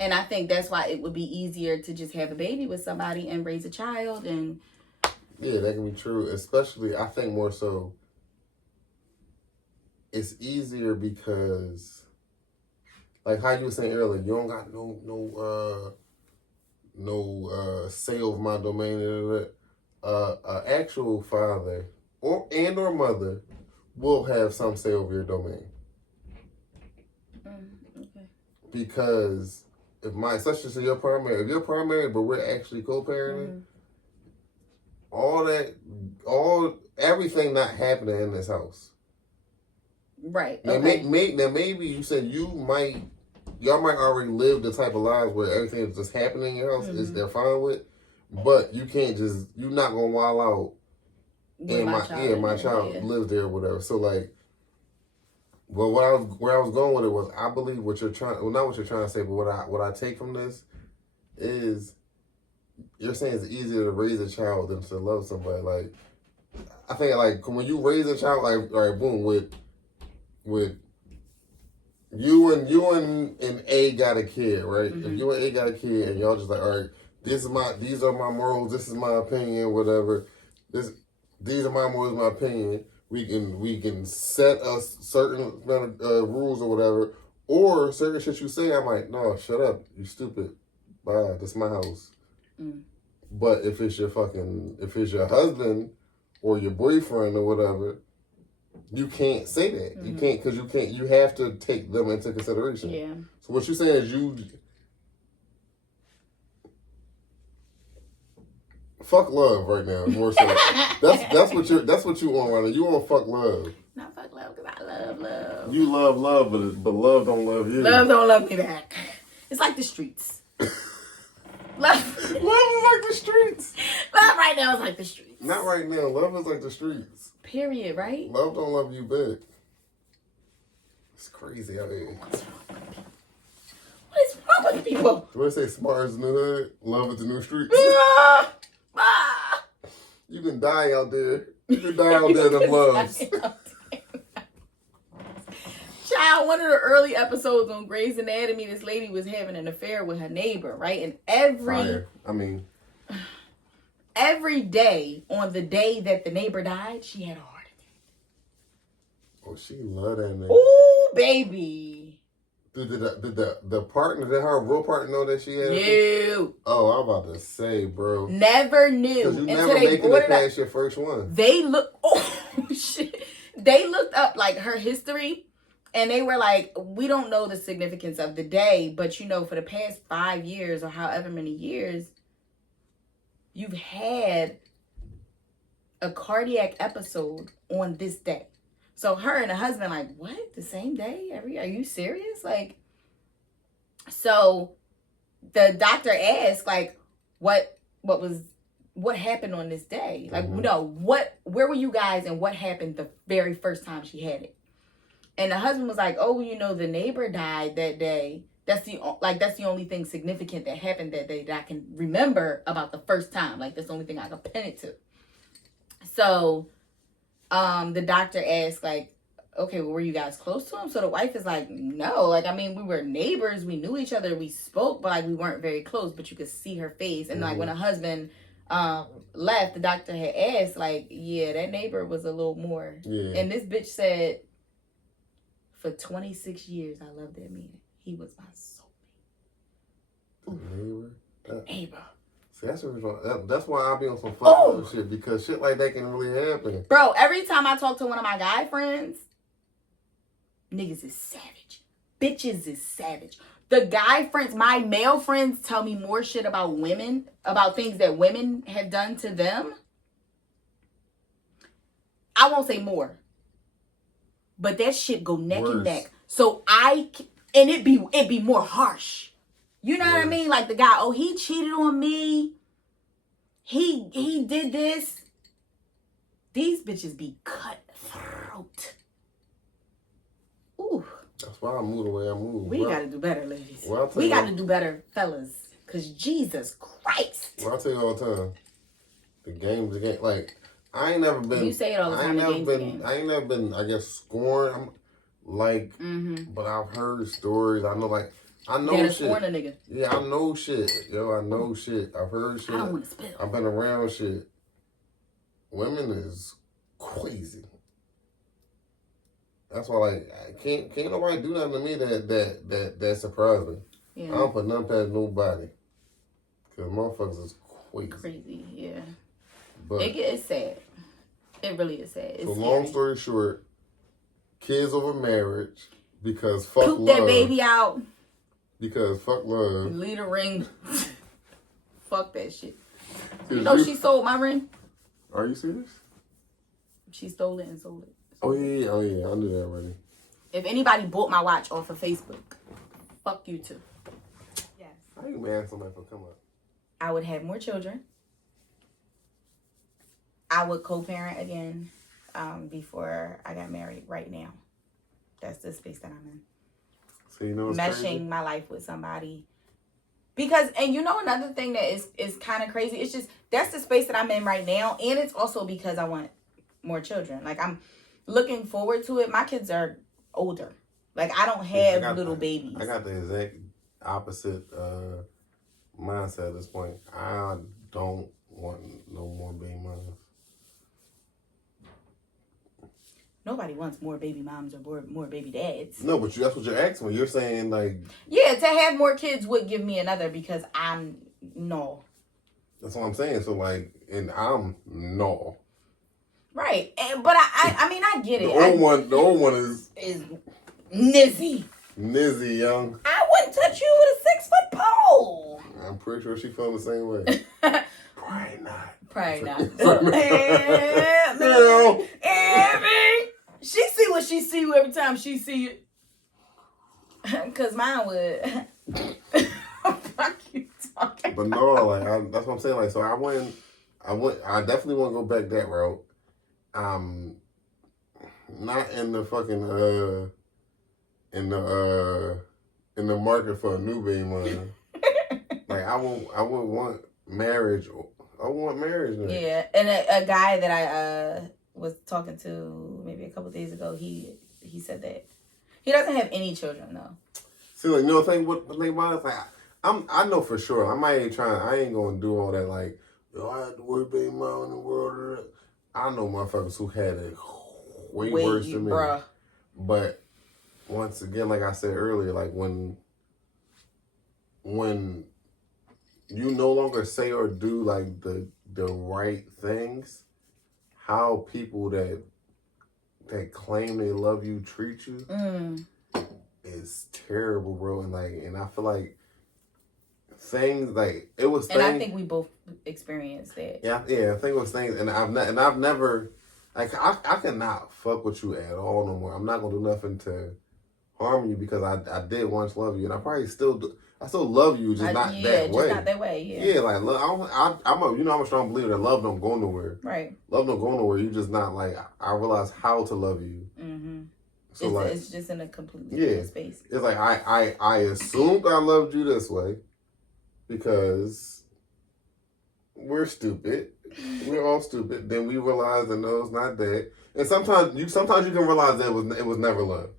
And I think that's why it would be easier to just have a baby with somebody and raise a child. And yeah, that can be true. Especially, I think more so, it's easier because, like how you were saying earlier, you don't got no say over my domain. Actual father or mother will have some say over your domain. Okay. Because especially if you're primary, but we're actually co-parenting, everything not happening in this house. Right. Now, okay. Maybe you said y'all might already live the type of lives where everything is just happening in your house is they're fine with, but you can't you're not gonna wild out. And my child lives there or whatever. So like, well, where I was going with it was, I believe what you're trying, well, not what you're trying to say, but what I take from this is, you're saying it's easier to raise a child than to love somebody. Like, I think like when you raise a child, like, all right, boom, with you and A got a kid, right? If you and A got a kid and y'all just like, all right, these are my morals, this is my opinion, whatever. These are my morals, my opinion. We can set us certain rules or whatever, or certain shit you say, I'm like, no, shut up, you stupid. Bye, this is my house. But if it's your husband or your boyfriend or whatever, you can't say that. You can't, because you have to take them into consideration. Yeah. So what you're saying is fuck love right now, more so. that's what you on right now. You want fuck love. Not fuck love, because I love love. You love love, but love don't love you. Love don't love me back. It's like the streets. Love is like the streets. Love right now is like the streets. Not right now. Love is like the streets. Period, right? Love don't love you back. It's crazy out here. What is wrong with people? Do I say smart is the new hood? Love is the new streets? You can die out there. You can die out there in them loves. Child, one of the early episodes on Grey's Anatomy, this lady was having an affair with her neighbor, right? And every day, on the day that the neighbor died, she had a heart attack. Oh, she loved that nigga. Ooh, baby. Did the partner, did her real partner know that she had? No. Oh, I'm about to say, bro. Never knew. Because you never making it past your first one. They shit. They looked up like her history, and they were like, we don't know the significance of the day, but you know, for the past 5 years or however many years, you've had a cardiac episode on this day. So her and her husband like, what? The same day? Are you serious? Like, so the doctor asked, like, what happened on this day? Like, where were you guys and what happened the very first time she had it? And the husband was like, oh, the neighbor died that day. That's the only thing significant that happened that day that I can remember about the first time. Like, that's the only thing I can pin it to. So, the doctor asked, like, okay, well, were you guys close to him? So the wife is like, no. Like, I mean, we were neighbors. We knew each other. We spoke, but, like, we weren't very close. But you could see her face. And, like, when her husband left, the doctor had asked, like, yeah, that neighbor was a little more. Yeah. And this bitch said, for 26 years, I loved that man. He was my soulmate. Neighbor. See, that's why I be on some fucking shit, because shit like that can really happen. Bro, every time I talk to one of my guy friends, niggas is savage. Bitches is savage. The guy friends, my male friends, tell me more shit about women, about things that women have done to them. I won't say more, but that shit go neck and neck. So it'd be more harsh. You know what I mean? Like the guy, oh, he cheated on me. He did this. These bitches be cutthroat. Ooh. That's why I move the way I move. We gotta do better, ladies. Well, we gotta do better, fellas. Cause Jesus Christ. Well, I tell you all the time. The game's a game. Like, I ain't never been. You say it all the time. I ain't never been, I guess, scorned. But I've heard stories. I know, like, I know shit. Scorn a nigga. Yeah, I know shit. Yo, I know shit. I've heard shit. I don't want to spill. I've been around shit. Women is crazy. That's why, like, can't nobody do nothing to me that surprised me. Yeah. I don't put nothing past nobody. Cause motherfuckers is crazy. Crazy, yeah. But it's sad. It really is sad. It's so long story short, kids over marriage because fuck poop love. that baby out. Because fuck love. Leave the ring. Fuck that shit. You know she sold my ring. Are you serious? She stole it and sold it. Oh yeah. I knew that already. If anybody bought my watch off of Facebook, fuck you too. Yes. How you mad somebody for come up? I would have more children. I would co-parent again before I got married right now. That's the space that I'm in. So you know what's meshing crazy? my life with somebody. Because, and you know another thing that is kind of crazy, it's just, that's the space that I'm in right now. And it's also because I want more children. Like, I'm looking forward to it. My kids are older. Like, I don't have little babies. I got the exact opposite mindset at this point. I don't want no more baby moms. Nobody wants more baby moms or more baby dads. No, but that's what you're asking me. You're saying, like... Yeah, to have more kids would give me another because I'm... No. That's what I'm saying. So, like, and I'm... No. Right. But I mean, I get it. The old one is Nizzy. Nizzy, young. I wouldn't touch you with a 6-foot pole. I'm pretty sure she feeling the same way. Probably not. Probably not. No. She see what she see every time she see it. Cause mine would. Fuck you talking. But no, like that's what I'm saying. Like, so I definitely want to go back that route. Not in the fucking in the market for a new baby mother. Like I would want marriage. I want marriage now. Yeah, and a guy that I was talking to maybe a couple days ago, he said that he doesn't have any children though. See, like, you know, the thing about it, like, I know for sure. I ain't gonna do all that. Like, yo, I had the worst baby mom in the world. I know motherfuckers who had it way worse than me. Bruh. But once again, like I said earlier, like when you no longer say or do like the right things, how people that claim they love you treat you is terrible, bro. And I feel like things like it was. And I think we both experienced that. Yeah. I think it was things, and I've never like I cannot fuck with you at all no more. I'm not gonna do nothing to harm you because I did once love you, and I probably still do. I still love you, just not that way. Just not that way. Yeah. Yeah, like I'm a strong believer that love don't go nowhere. Right. Love don't go nowhere. You just not like I realize how to love you. Mm-hmm. So it's just in a completely different space. It's like I assumed I loved you this way because we're stupid. We're all stupid. Then we realize that no, it's not that. And sometimes you can realize that it was never love.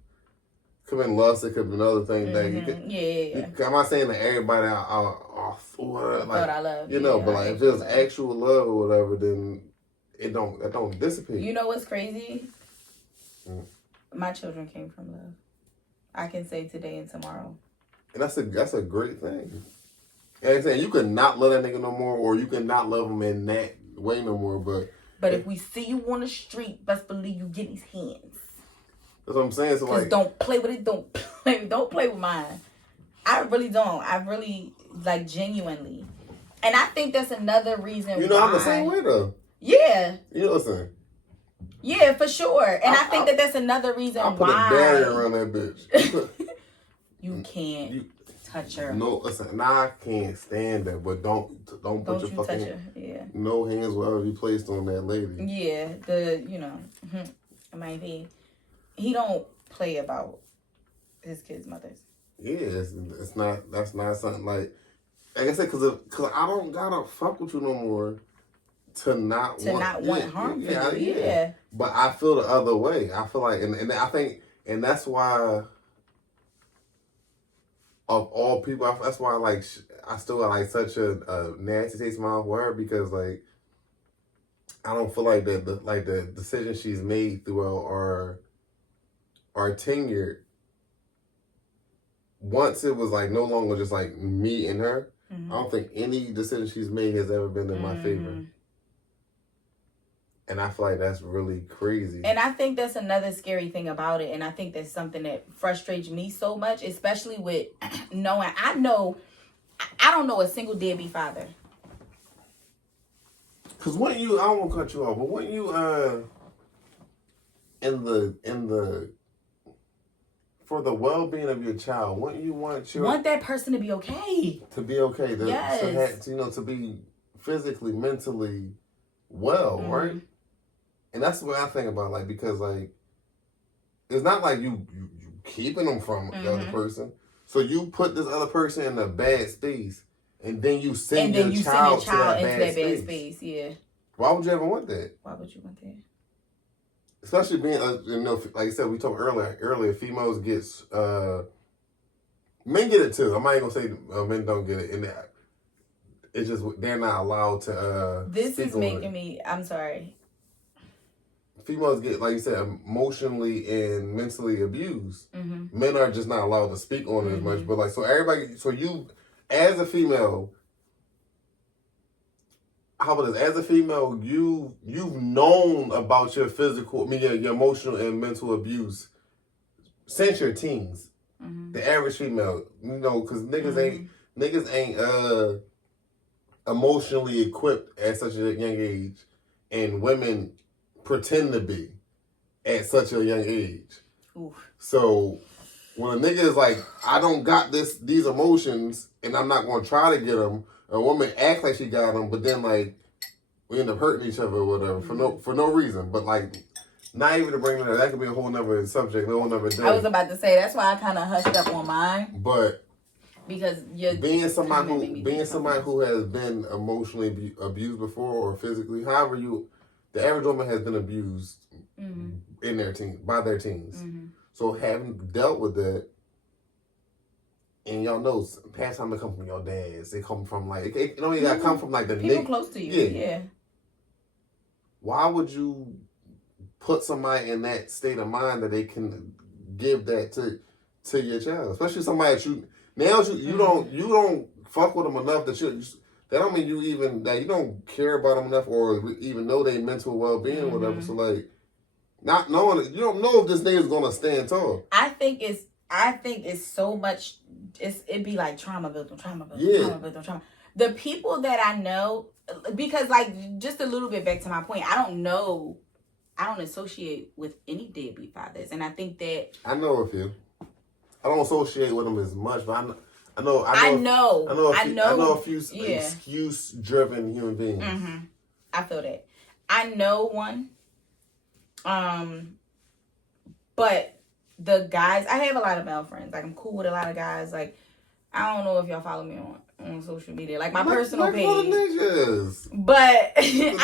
Could have been lust. It could have been other things that you could. Yeah. I'm not saying that everybody thought I love you know, but like if it's actual love or whatever, then that don't dissipate. You know what's crazy? My children came from love. I can say today and tomorrow. And that's a great thing. And I'm saying you could not love that nigga no more, or you could not love him in that way no more. But if we see you on the street, best believe you get his hands. That's what I'm saying. So like, don't play with it. Don't play with mine. I really don't. I really like genuinely, and I think that's another reason. You know, I'm the same way though. Yeah. You know what I'm saying? Yeah, for sure. And I think that's another reason I put why. a barrier around that bitch. You can't touch her. No, listen, now I can't stand that, but don't put your you fucking touch her. Yeah. no hands will ever be placed on that lady. Yeah, it might be. He don't play about his kids' mothers. Yeah, it's not. That's not something like I said, cause I don't gotta fuck with you no more to not want harm for you. Yeah. But I feel the other way. I feel like, and I think, and that's why. Of all people, that's why I still got like such a nasty taste in my mouth with her, because like I don't feel like the decisions she's made throughout our tenure. Once it was like no longer just like me and her, I don't think any decision she's made has ever been in my favor. And I feel like that's really crazy. And I think that's another scary thing about it. And I think that's something that frustrates me so much, especially with knowing, I don't know a single deadbeat father. Cause when you, I don't want to cut you off, but when you, for the well-being of your child, wouldn't you want that person to be okay? To be okay. Yes. To be physically, mentally well, right? And that's the way I think about it, like, because like it's not like you keeping them from the other person. So you put this other person in a bad space, and then you send your child into that bad space. Yeah. Why would you ever want that? Why would you want that? Especially being, like I said, we talked earlier, females gets, men get it too. I'm not even gonna say men don't get it. And it's just, they're not allowed to, this is making me, I'm sorry. Females get, like you said, emotionally and mentally abused. Men are just not allowed to speak on it as much. But like, so you, as a female, how about this? As a female, you've known about your physical, your emotional and mental abuse since your teens. The average female, because niggas ain't emotionally equipped at such a young age, and women pretend to be at such a young age. Oof. So when a nigga is like, I don't got these emotions, and I'm not gonna try to get them. A woman acts like she got them, but then like we end up hurting each other or whatever for no reason. But like, not even to bring it up, that could be a whole nother subject, a whole nother day. I was about to say that's why I kind of hushed up on mine. But because being somebody who has been emotionally abused before or physically, however the average woman has been abused in their by their teens. So having dealt with that. And y'all know, past time they come from your dads. They come from like, you gotta come from like the people close to you. Yeah. Why would you put somebody in that state of mind that they can give that to your child, especially somebody that you don't fuck with them enough that that don't mean that you don't care about them enough or even know their mental well-being or whatever. So like, not knowing, you don't know if this nigga's gonna stand tall. I think it's so much. It'd be like trauma victim. The people that I know, because like just a little bit back to my point, I don't associate with any deadbeat fathers, and I think that I know a few. I don't associate with them as much, but I know a few excuse-driven human beings. I feel that. I know one. But the guys, I have a lot of male friends. Like, I'm cool with a lot of guys. Like, I don't know if y'all follow me on social media. Like, my personal page. But, if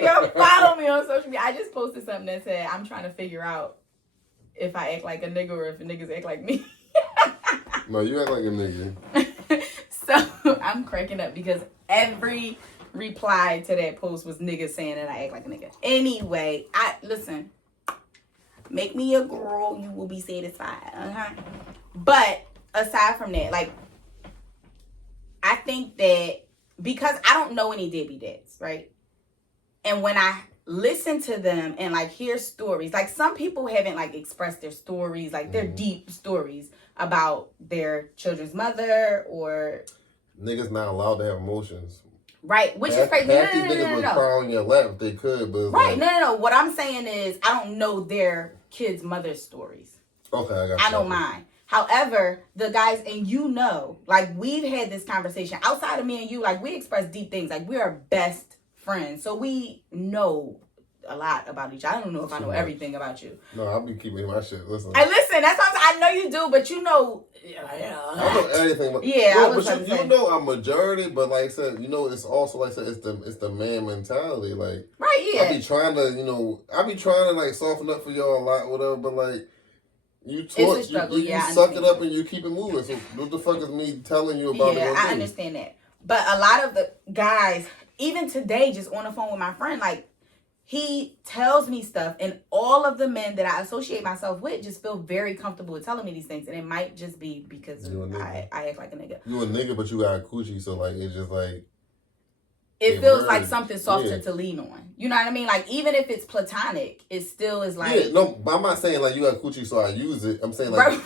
y'all follow me on social media, I just posted something that said, I'm trying to figure out if I act like a nigga or if niggas act like me. No, you act like a nigga. So, I'm cracking up because every reply to that post was niggas saying that I act like a nigga. Anyway, listen. Make me a girl, you will be satisfied. But aside from that, like, I think that because I don't know any deadbeat dads, right? And when I listen to them and like hear stories, like some people haven't like expressed their stories, like their deep stories about their children's mother or niggas not allowed to have emotions. Right, which is crazy. No. Niggas would cry on your lap if they could, but right, like, no. What I'm saying is, I don't know their kids' mother's stories. Okay, I got you. I don't mind, However, the guys, and you know, like we've had this conversation outside of me and you, like we express deep things. Like we are best friends. So we know a lot about each other. I don't know if I know everything about you. No, I'll be keeping my shit. Listen. Hey, listen, that's what I know you do, but you know. I know everything. But, yeah, no, I was but you know a majority, but like I said, you know, it's also like I said, it's the man mentality. Like, right, yeah. I be trying to like soften up for y'all a lot, whatever, but like, you talk, you suck it up and you keep it moving. So what the fuck is me telling you about it? Yeah, I understand that. But a lot of the guys, even today, just on the phone with my friend, like, he tells me stuff, and all of the men that I associate myself with just feel very comfortable with telling me these things, and it might just be because I act like a nigga. You a nigga, but you got a coochie, so like it's just like it feels like something softer to lean on. You know what I mean? Like even if it's platonic, it still is like but I'm not saying like you got coochie, so I use it. I'm saying like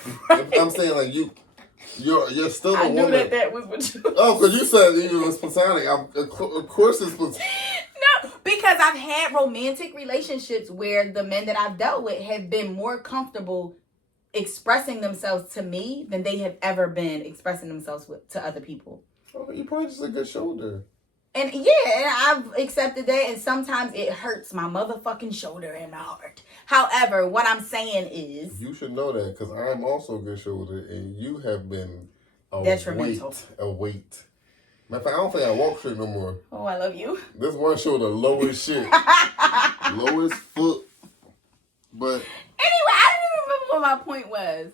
I'm saying like you're still a woman. I knew that was what you. Oh, because you said it was platonic. Of course it's platonic. No, because I've had romantic relationships where the men that I've dealt with have been more comfortable expressing themselves to me than they have ever been expressing themselves to other people. Oh, you probably just a good shoulder. And yeah, and I've accepted that, and sometimes it hurts my motherfucking shoulder and my heart. However, what I'm saying is... You should know that, because I'm also a good shoulder, and you have been a detrimental. Weight. Matter of fact, I don't think I walk straight no more. Oh, I love you. This one shoulder low as shit. Low as foot. But... Anyway, I don't even remember what my point was.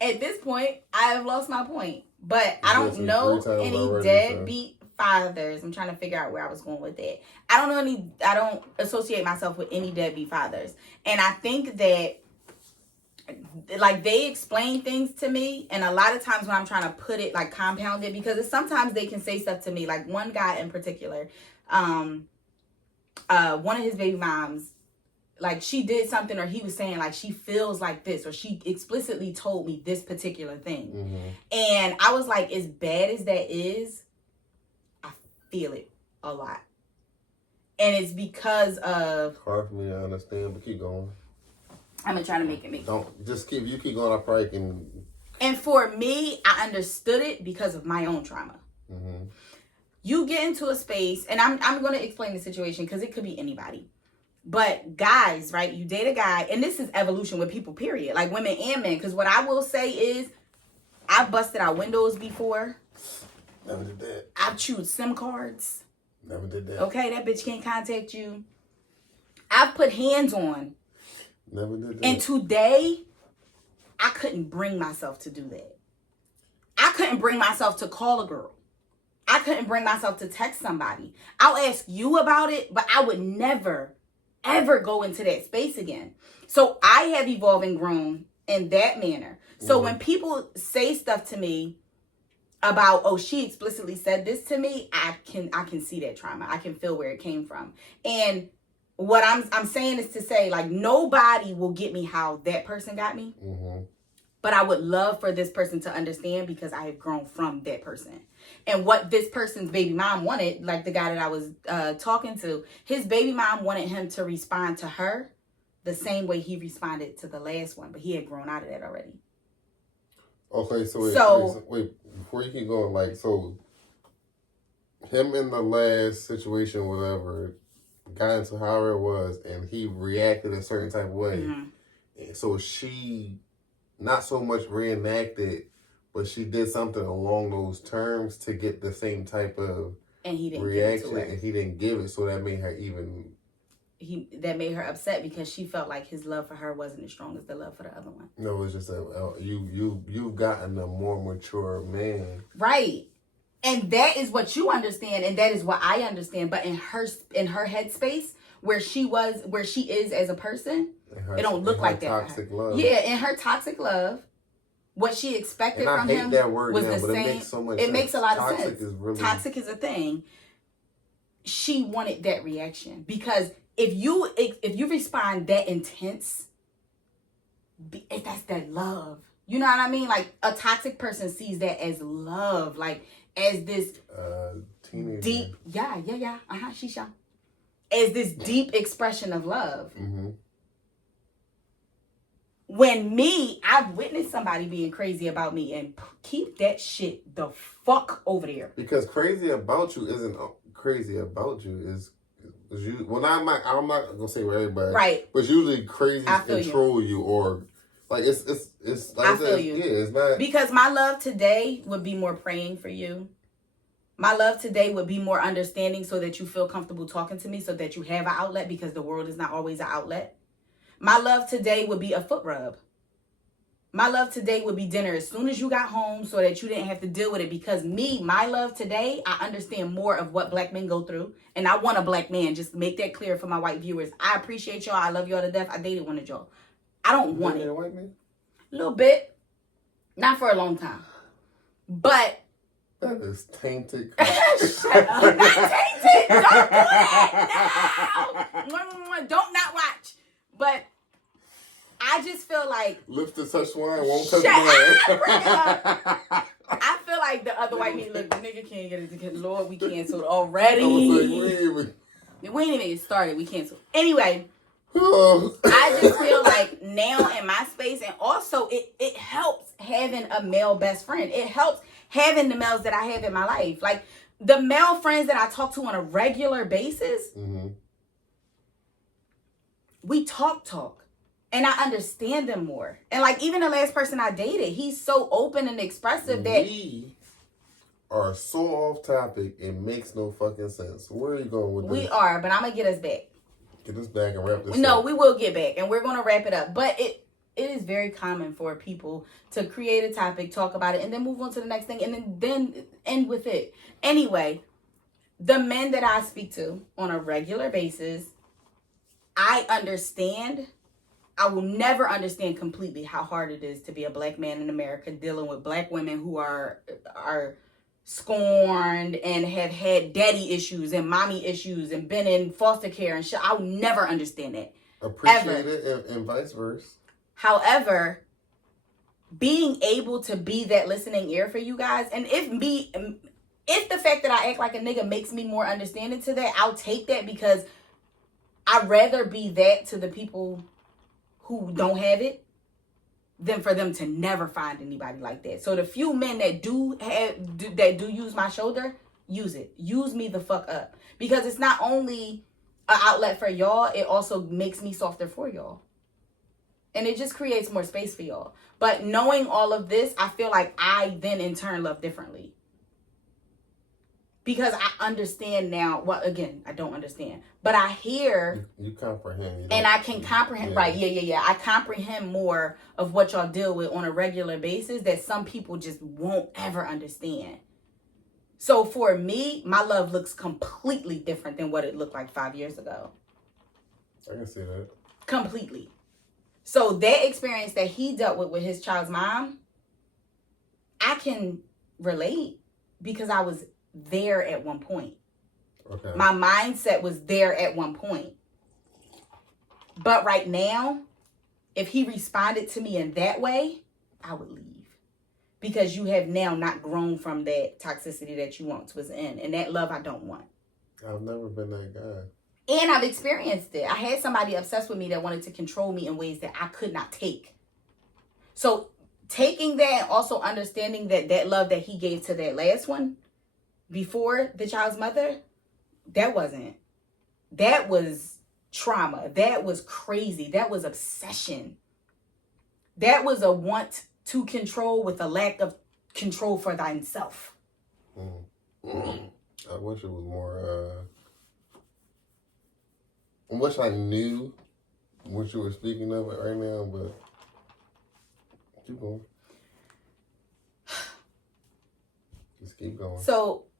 At this point, I have lost my point. But I don't know any deadbeat fathers. I'm trying to figure out where I was going with that. I don't associate myself with any deadbeat fathers. And I think that like they explain things to me, and a lot of times when I'm trying to put it like compound it, because sometimes they can say stuff to me. Like one guy in particular, one of his baby moms, like she did something, or he was saying like she feels like this, or she explicitly told me this particular thing. Mm-hmm. And I was like, as bad as that is, I feel it a lot. And it's because of... Hard for me to understand, but keep going. I'm gonna try to make it make Don't just keep going. I probably can. And for me, I understood it because of my own trauma. Mm-hmm. You get into a space, and I'm gonna explain the situation because it could be anybody. But guys, right? You date a guy, and this is evolution with people, period. Like women and men. Because what I will say is, I've busted out windows before. Never did that. I've chewed SIM cards. Never did that. Okay, that bitch can't contact you. I've put hands on. Never did that. And today, I couldn't bring myself to do that. I couldn't bring myself to call a girl. I couldn't bring myself to text somebody. I'll ask you about it, but I would never, ever go into that space again. So I have evolved and grown in that manner. So when people say stuff to me about, oh, she explicitly said this to me, I can see that trauma. I can feel where it came from. And what I'm saying is to say, like, nobody will get me how that person got me. Mm-hmm. But I would love for this person to understand because I have grown from that person. And what this person's baby mom wanted, like the guy that I was talking to, his baby mom wanted him to respond to her the same way he responded to the last one. But he had grown out of that already. Okay, wait, before you keep going, like, so him in the last situation, whatever, got into however it was, and he reacted a certain type of way. Mm-hmm. So she not so much reenacted, but she did something along those terms to get the same type of reaction, and he didn't give it, so that made her that made her upset because she felt like his love for her wasn't as strong as the love for the other one. No, it's just that you've gotten a more mature man, right? And that is what you understand, and that is what I understand. But in her headspace, where she is as a person, it don't look like that. Toxic love. Yeah, in her toxic love, what she expected from him was the same. It makes so much sense. It makes a lot of sense. Toxic is a thing. She wanted that reaction because if you respond that intense, that's that love. You know what I mean? Like a toxic person sees that as love, like as this deep, shisha, as this deep expression of love. Mm-hmm. When I've witnessed somebody being crazy about me, and keep that shit the fuck over there. Because crazy about you isn't crazy about you is you. Well, I'm not gonna say with everybody, right? But usually crazy control you or like it's like I feel you. Yeah, it's not because my love today would be more praying for you. My love today would be more understanding so that you feel comfortable talking to me, so that you have an outlet, because the world is not always an outlet. My love today would be a foot rub. My love today would be dinner as soon as you got home so that you didn't have to deal with it. Because my love today, I understand more of what black men go through. And I want a black man. Just make that clear for my white viewers. I appreciate y'all. I love y'all to death. I dated one of y'all. I don't want it. A white man? A little bit. Not for a long time. But that is tainted. Shut up. Not tainted. Don't do it. No. Don't not watch. But I just feel like lips to touch wine won't touch wine. I feel like the other white meat. Look, the nigga can't get it together. Lord, we canceled already. I was like, we ain't even get started. We canceled. Anyway, I just feel like now in my space, and also it helps having a male best friend. It helps having the males that I have in my life. Like the male friends that I talk to on a regular basis, we talk. And I understand them more. And like even the last person I dated, he's so open and expressive that we are so off topic, it makes no fucking sense. Where are you going with this? We are, but I'm gonna get us back. Get us back and wrap this No, up. we will get back and we're gonna wrap it up. But it is very common for people to create a topic, talk about it, and then move on to the next thing and then end with it. Anyway, the men that I speak to on a regular basis, I understand. I will never understand completely how hard it is to be a black man in America dealing with black women who are scorned and have had daddy issues and mommy issues and been in foster care and shit. I'll never understand that. Appreciate it and vice versa. However, being able to be that listening ear for you guys, and if the fact that I act like a nigga makes me more understanding to that, I'll take that, because I'd rather be that to the people who don't have it than for them to never find anybody like that. So the few men that do use my shoulder, use it. Use me the fuck up. Because it's not only an outlet for y'all, it also makes me softer for y'all. And it just creates more space for y'all. But knowing all of this, I feel like I then in turn love differently. Because I understand now. Well, again, I don't understand. But I hear. You comprehend. And I can comprehend. Yeah. Right. Yeah. I comprehend more of what y'all deal with on a regular basis that some people just won't ever understand. So for me, my love looks completely different than what it looked like 5 years ago. I can see that. Completely. So that experience that he dealt with his child's mom, I can relate because I was there at one point. Okay. My mindset was there at one point. But right now, if he responded to me in that way, I would leave. Because you have now not grown from that toxicity that you once was in. And that love I don't want. I've never been that guy. And I've experienced it. I had somebody obsessed with me that wanted to control me in ways that I could not take. So taking that and also understanding that love that he gave to that last one before the child's mother, that was trauma. That was crazy. That was obsession. That was a want to control with a lack of control for thyself. I wish it was more, I wish I knew what you were speaking of it right now, but keep going. Just keep going.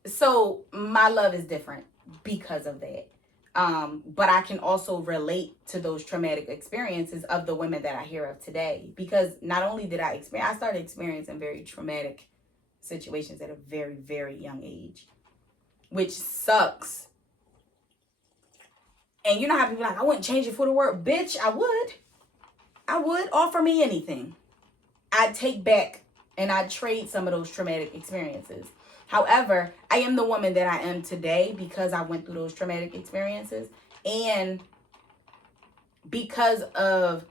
So my love is different because of that. But I can also relate to those traumatic experiences of the women that I hear of today. Because not only did I started experiencing very traumatic situations at a very, very young age. Which sucks. And you know how people are like, I wouldn't change it for the world. Bitch, I would. Offer me anything. I'd take back and I'd trade some of those traumatic experiences. However, I am the woman that I am today because I went through those traumatic experiences and because of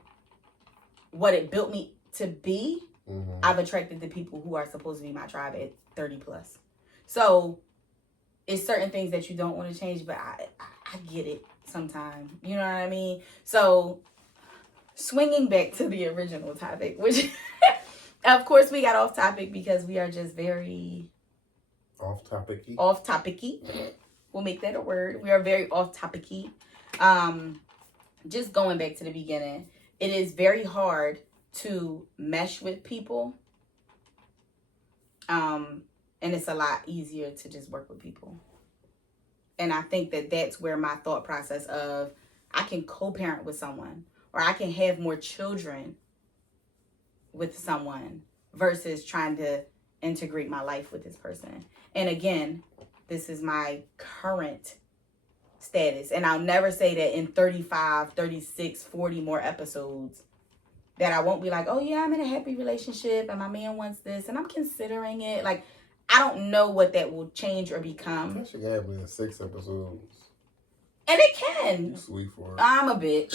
what it built me to be, Mm-hmm. I've attracted the people who are supposed to be my tribe at 30 plus. So it's certain things that you don't want to change, but I get it sometimes. You know what I mean? So swinging back to the original topic, which of course we got off topic because we are just very Off-topic-y. Off-topic-y. We'll make that a word. We are very off-topic-y. Just going back to the beginning, it is very hard to mesh with people. And it's a lot easier to just work with people. And I think that that's where my thought process of I can co-parent with someone or I can have more children with someone versus trying to integrate my life with this person. And again, this is my current status. And I'll never say that in 35, 36, 40 more episodes that I won't be like, oh yeah, I'm in a happy relationship and my man wants this and I'm considering it. Like, I don't know what that will change or become. That should happen in 6 episodes. And it can. Sweet for her. I'm a bitch.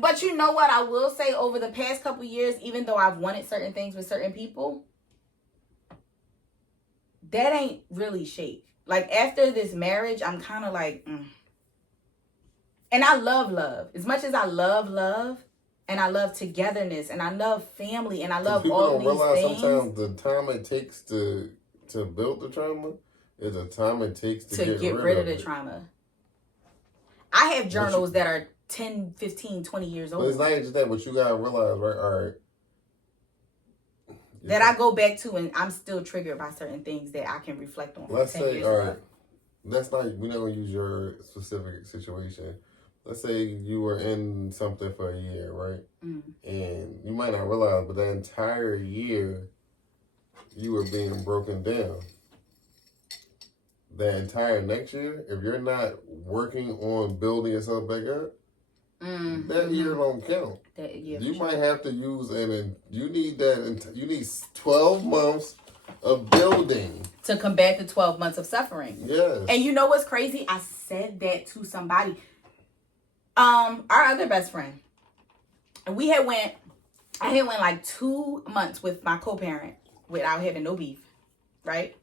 But you know what I will say, over the past couple years, even though I've wanted certain things with certain people, that ain't really shake. Like, after this marriage, I'm kind of like, And I love. As much as I love, and I love togetherness, and I love family, and I love all these things. People don't realize sometimes the time it takes to build the trauma is the time it takes to get rid of the trauma. I have journals that are 10, 15, 20 years old. But it's not just that, but you gotta realize, right? All right. That I go back to, and I'm still triggered by certain things that I can reflect on. Let's say, all right, we're not gonna use your specific situation. Let's say you were in something for a year, right? And you might not realize, but that entire year, you were being broken down. That entire next year, if you're not working on building yourself back up, that year don't count. You might have to use, you need 12 months of building to combat the 12 months of suffering. Yes. And you know what's crazy? I said that to somebody. Our other best friend. And I had went like 2 months with my co-parent without having no beef, right?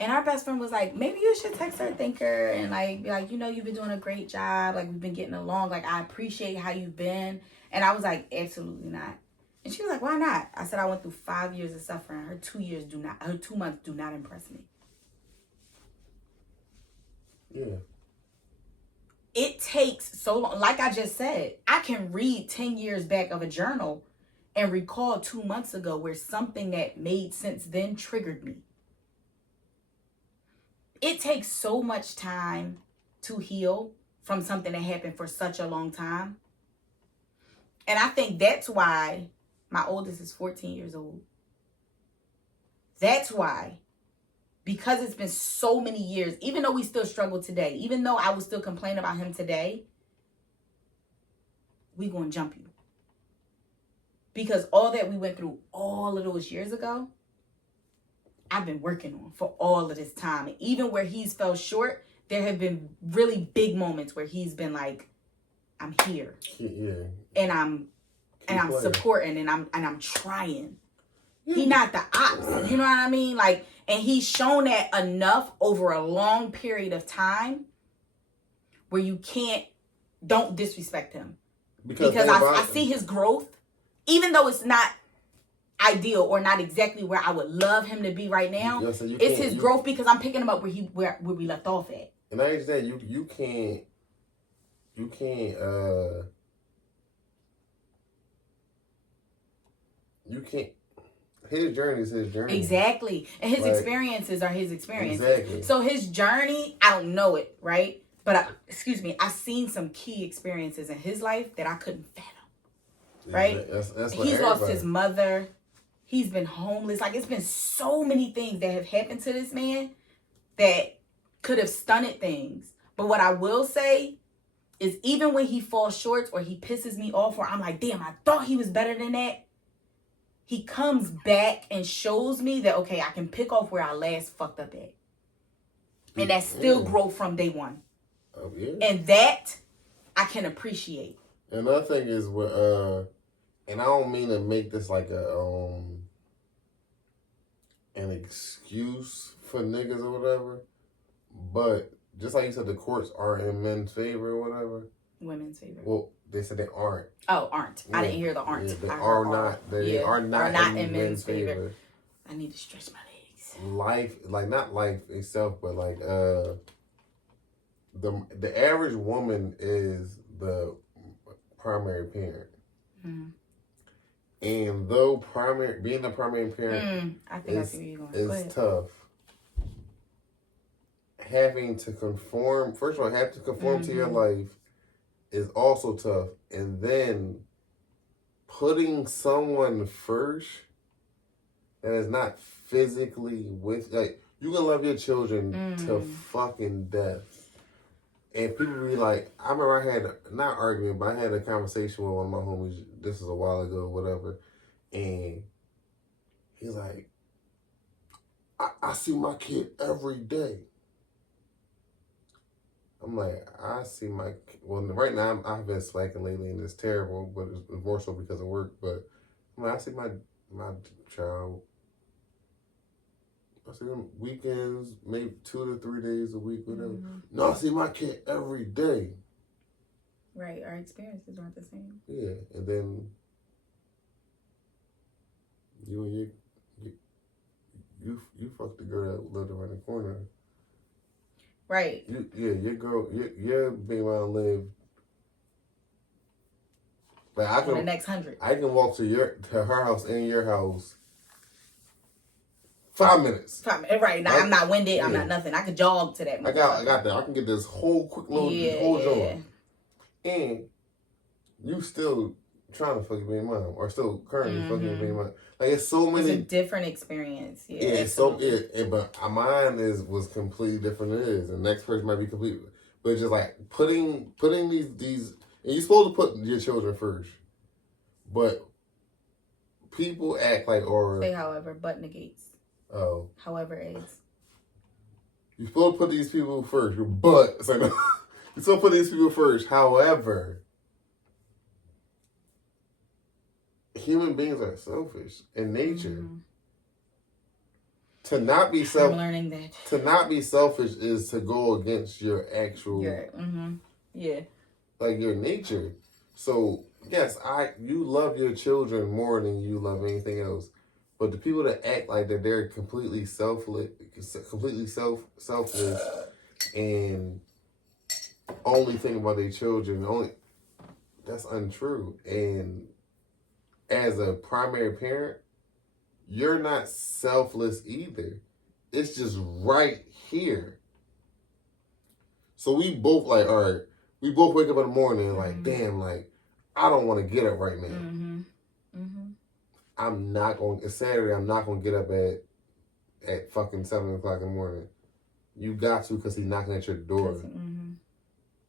And our best friend was like, maybe you should text her, thank her, and like be like, you know, you've been doing a great job. Like, we've been getting along. Like, I appreciate how you've been. And I was like, absolutely not. And she was like, why not? I said, I went through 5 years of suffering. Her 2 months do not impress me. Yeah. It takes so long. Like I just said, I can read 10 years back of a journal and recall 2 months ago where something that made sense then triggered me. It takes so much time to heal from something that happened for such a long time. And I think that's why my oldest is 14 years old. That's why. Because it's been so many years, even though we still struggle today, even though I would still complain about him today, we gonna jump you. Because all that we went through all of those years ago, I've been working on for all of this time. And even where he's fell short, there have been really big moments where he's been like, I'm here. Yeah. And I'm supporting and I'm trying. He not the ops. You know what I mean? Like, and he's shown that enough over a long period of time where you don't disrespect him. Because I see his growth, even though it's not ideal or not exactly where I would love him to be right now. It's his growth because I'm picking him up where we left off at. And I understand you can't his journey is his journey. Exactly. And his experiences are his experiences. Exactly. So his journey, I don't know it, right? But I've seen some key experiences in his life that I couldn't fathom. Right? That's He's lost his mother. He's been homeless. Like, it's been so many things that have happened to this man that could have stunted things. But what I will say is, even when he falls short or he pisses me off or I'm like, damn, I thought he was better than that, he comes back and shows me that, okay, I can pick off where I last fucked up at. And that's still growth from day one. Oh, yeah. And that I can appreciate. Another thing is and I don't mean to make this like an excuse for niggas or whatever, but just like you said, the courts are in men's favor or whatever. Women's favor. Well, they said they aren't. Oh, aren't. Yeah. I didn't hear the aren't. Yeah, they I are heard not. They are not in men's favor. I need to stretch my legs. Life, like not life itself, but like the average woman is the primary parent. Mm-hmm. And though being the primary parent I think I see where you're going. Is tough. Having to conform, first of all, have to conform to your life is also tough. And then putting someone first that is not physically with, like, you can love your children to fucking death. And people be like, I remember I had, not arguing, but I had a conversation with one of my homies, this was a while ago, whatever, and he's like, I see my kid every day. I'm like, I see my, well, right now I've been slacking lately and it's terrible, but it's more so because of work, but I'm like, I see my child, I see them weekends, maybe 2 to 3 days a week, whatever. No, I see my kid every day. Right, our experiences aren't the same. Yeah, and then you and you fucked the girl that lived around the corner. Right. Your girl, your big man lived. Like I can, the next 100. I can walk to her house and your house. 5 minutes. 5 minutes. Right. Now, I'm not winded. Yeah. I'm not nothing. I could jog to that. I got that. I can get this whole quick little whole joint. And you still trying to fuck your baby mom, or still currently fucking your baby mom. Like it's so many. It's a different experience. Yeah. It's but mine was completely different. It is. The next person might be completely, but it's just like putting these. And you're supposed to put your children first, but people act like say however, but negates. Oh. However is. You're supposed to put these people first, but it's like, you're supposed to put these people first. However, human beings are selfish in nature. To not be I'm learning that. To not be selfish is to go against your actual like your nature. So yes, you love your children more than you love anything else. But the people that act like that they're completely selfless, and only think about their children, that's untrue. And as a primary parent, you're not selfless either. It's just right here. So we both like, all right, we both wake up in the morning and like, damn, like, I don't want to get up right now. I'm not going, it's Saturday, I'm not going to get up at fucking 7 o'clock in the morning. You got to, because he's knocking at your door.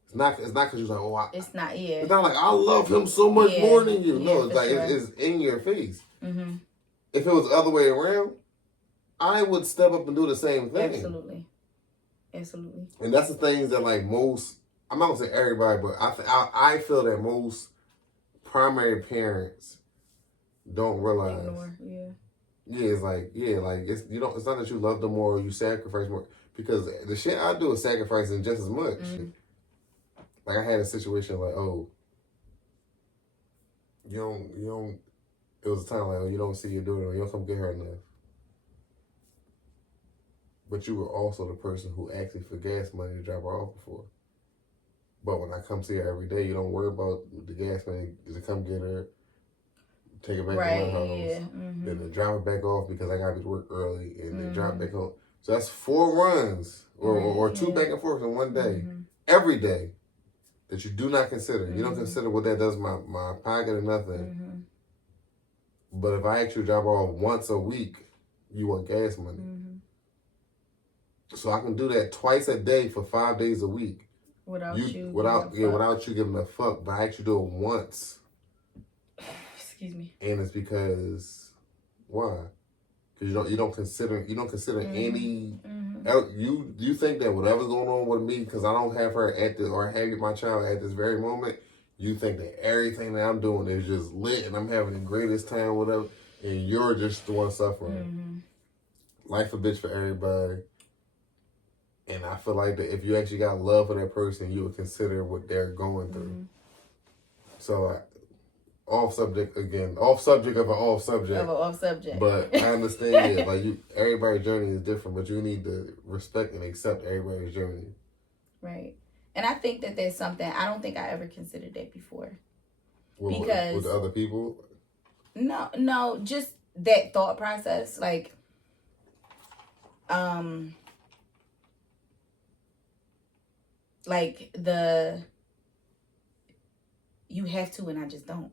It's not because you're like, it's not like, I love him so much more than you. No, it's like, it's in your face. If it was the other way around, I would step up and do the same thing. Absolutely. And that's the things that like most, I'm not going to say everybody, but I feel that most primary parents don't realize. It's like, it's it's not that you love them more or you sacrifice more, because the shit I do is sacrificing just as much. Like I had a situation like, you don't it was a time like, you don't see your daughter, or you don't come get her enough. But you were also the person who actually for gas money to drop her off before. But when I come see her every day, you don't worry about the gas money to come get her, take her back to my house, then to drop her back off because I gotta be to work early, and then drop back home. So that's 4 runs or 2 back and forth in one day, every day, that you do not consider. You don't consider what that does my pocket or nothing. But if I actually drop her off once a week, you want gas money. So I can do that twice a day for 5 days a week. Without you giving a fuck, but I actually do it once. Excuse me. And it's because why? Because you don't consider any. You think that whatever's going on with me, because I don't have her or have my child at this very moment, you think that everything that I'm doing is just lit and I'm having the greatest time, whatever, and you're just the one suffering. Life a bitch for everybody. And I feel like that if you actually got love for that person, you would consider what they're going through. So, off subject of an off subject. But I understand it. Like everybody's journey is different, but you need to respect and accept everybody's journey. Right. And I think that there's something, I don't think I ever considered that before. Because with other people? No, just that thought process. Like, you have to, and I just don't.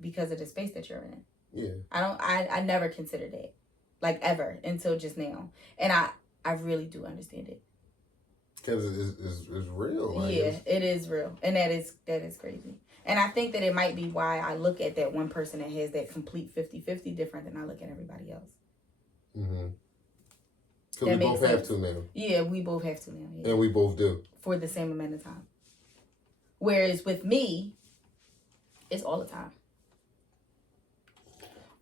Because of the space that you're in. Yeah. I never considered that. Like, ever, until just now. And I really do understand it. Because it's real. Like, yeah, it is real. And that is crazy. And I think that it might be why I look at that one person that has that complete 50-50 different than I look at everybody else. Mm-hmm. Because we both have to now. Yeah, we both have to now. Yeah. And we both do. For the same amount of time. Whereas with me, it's all the time.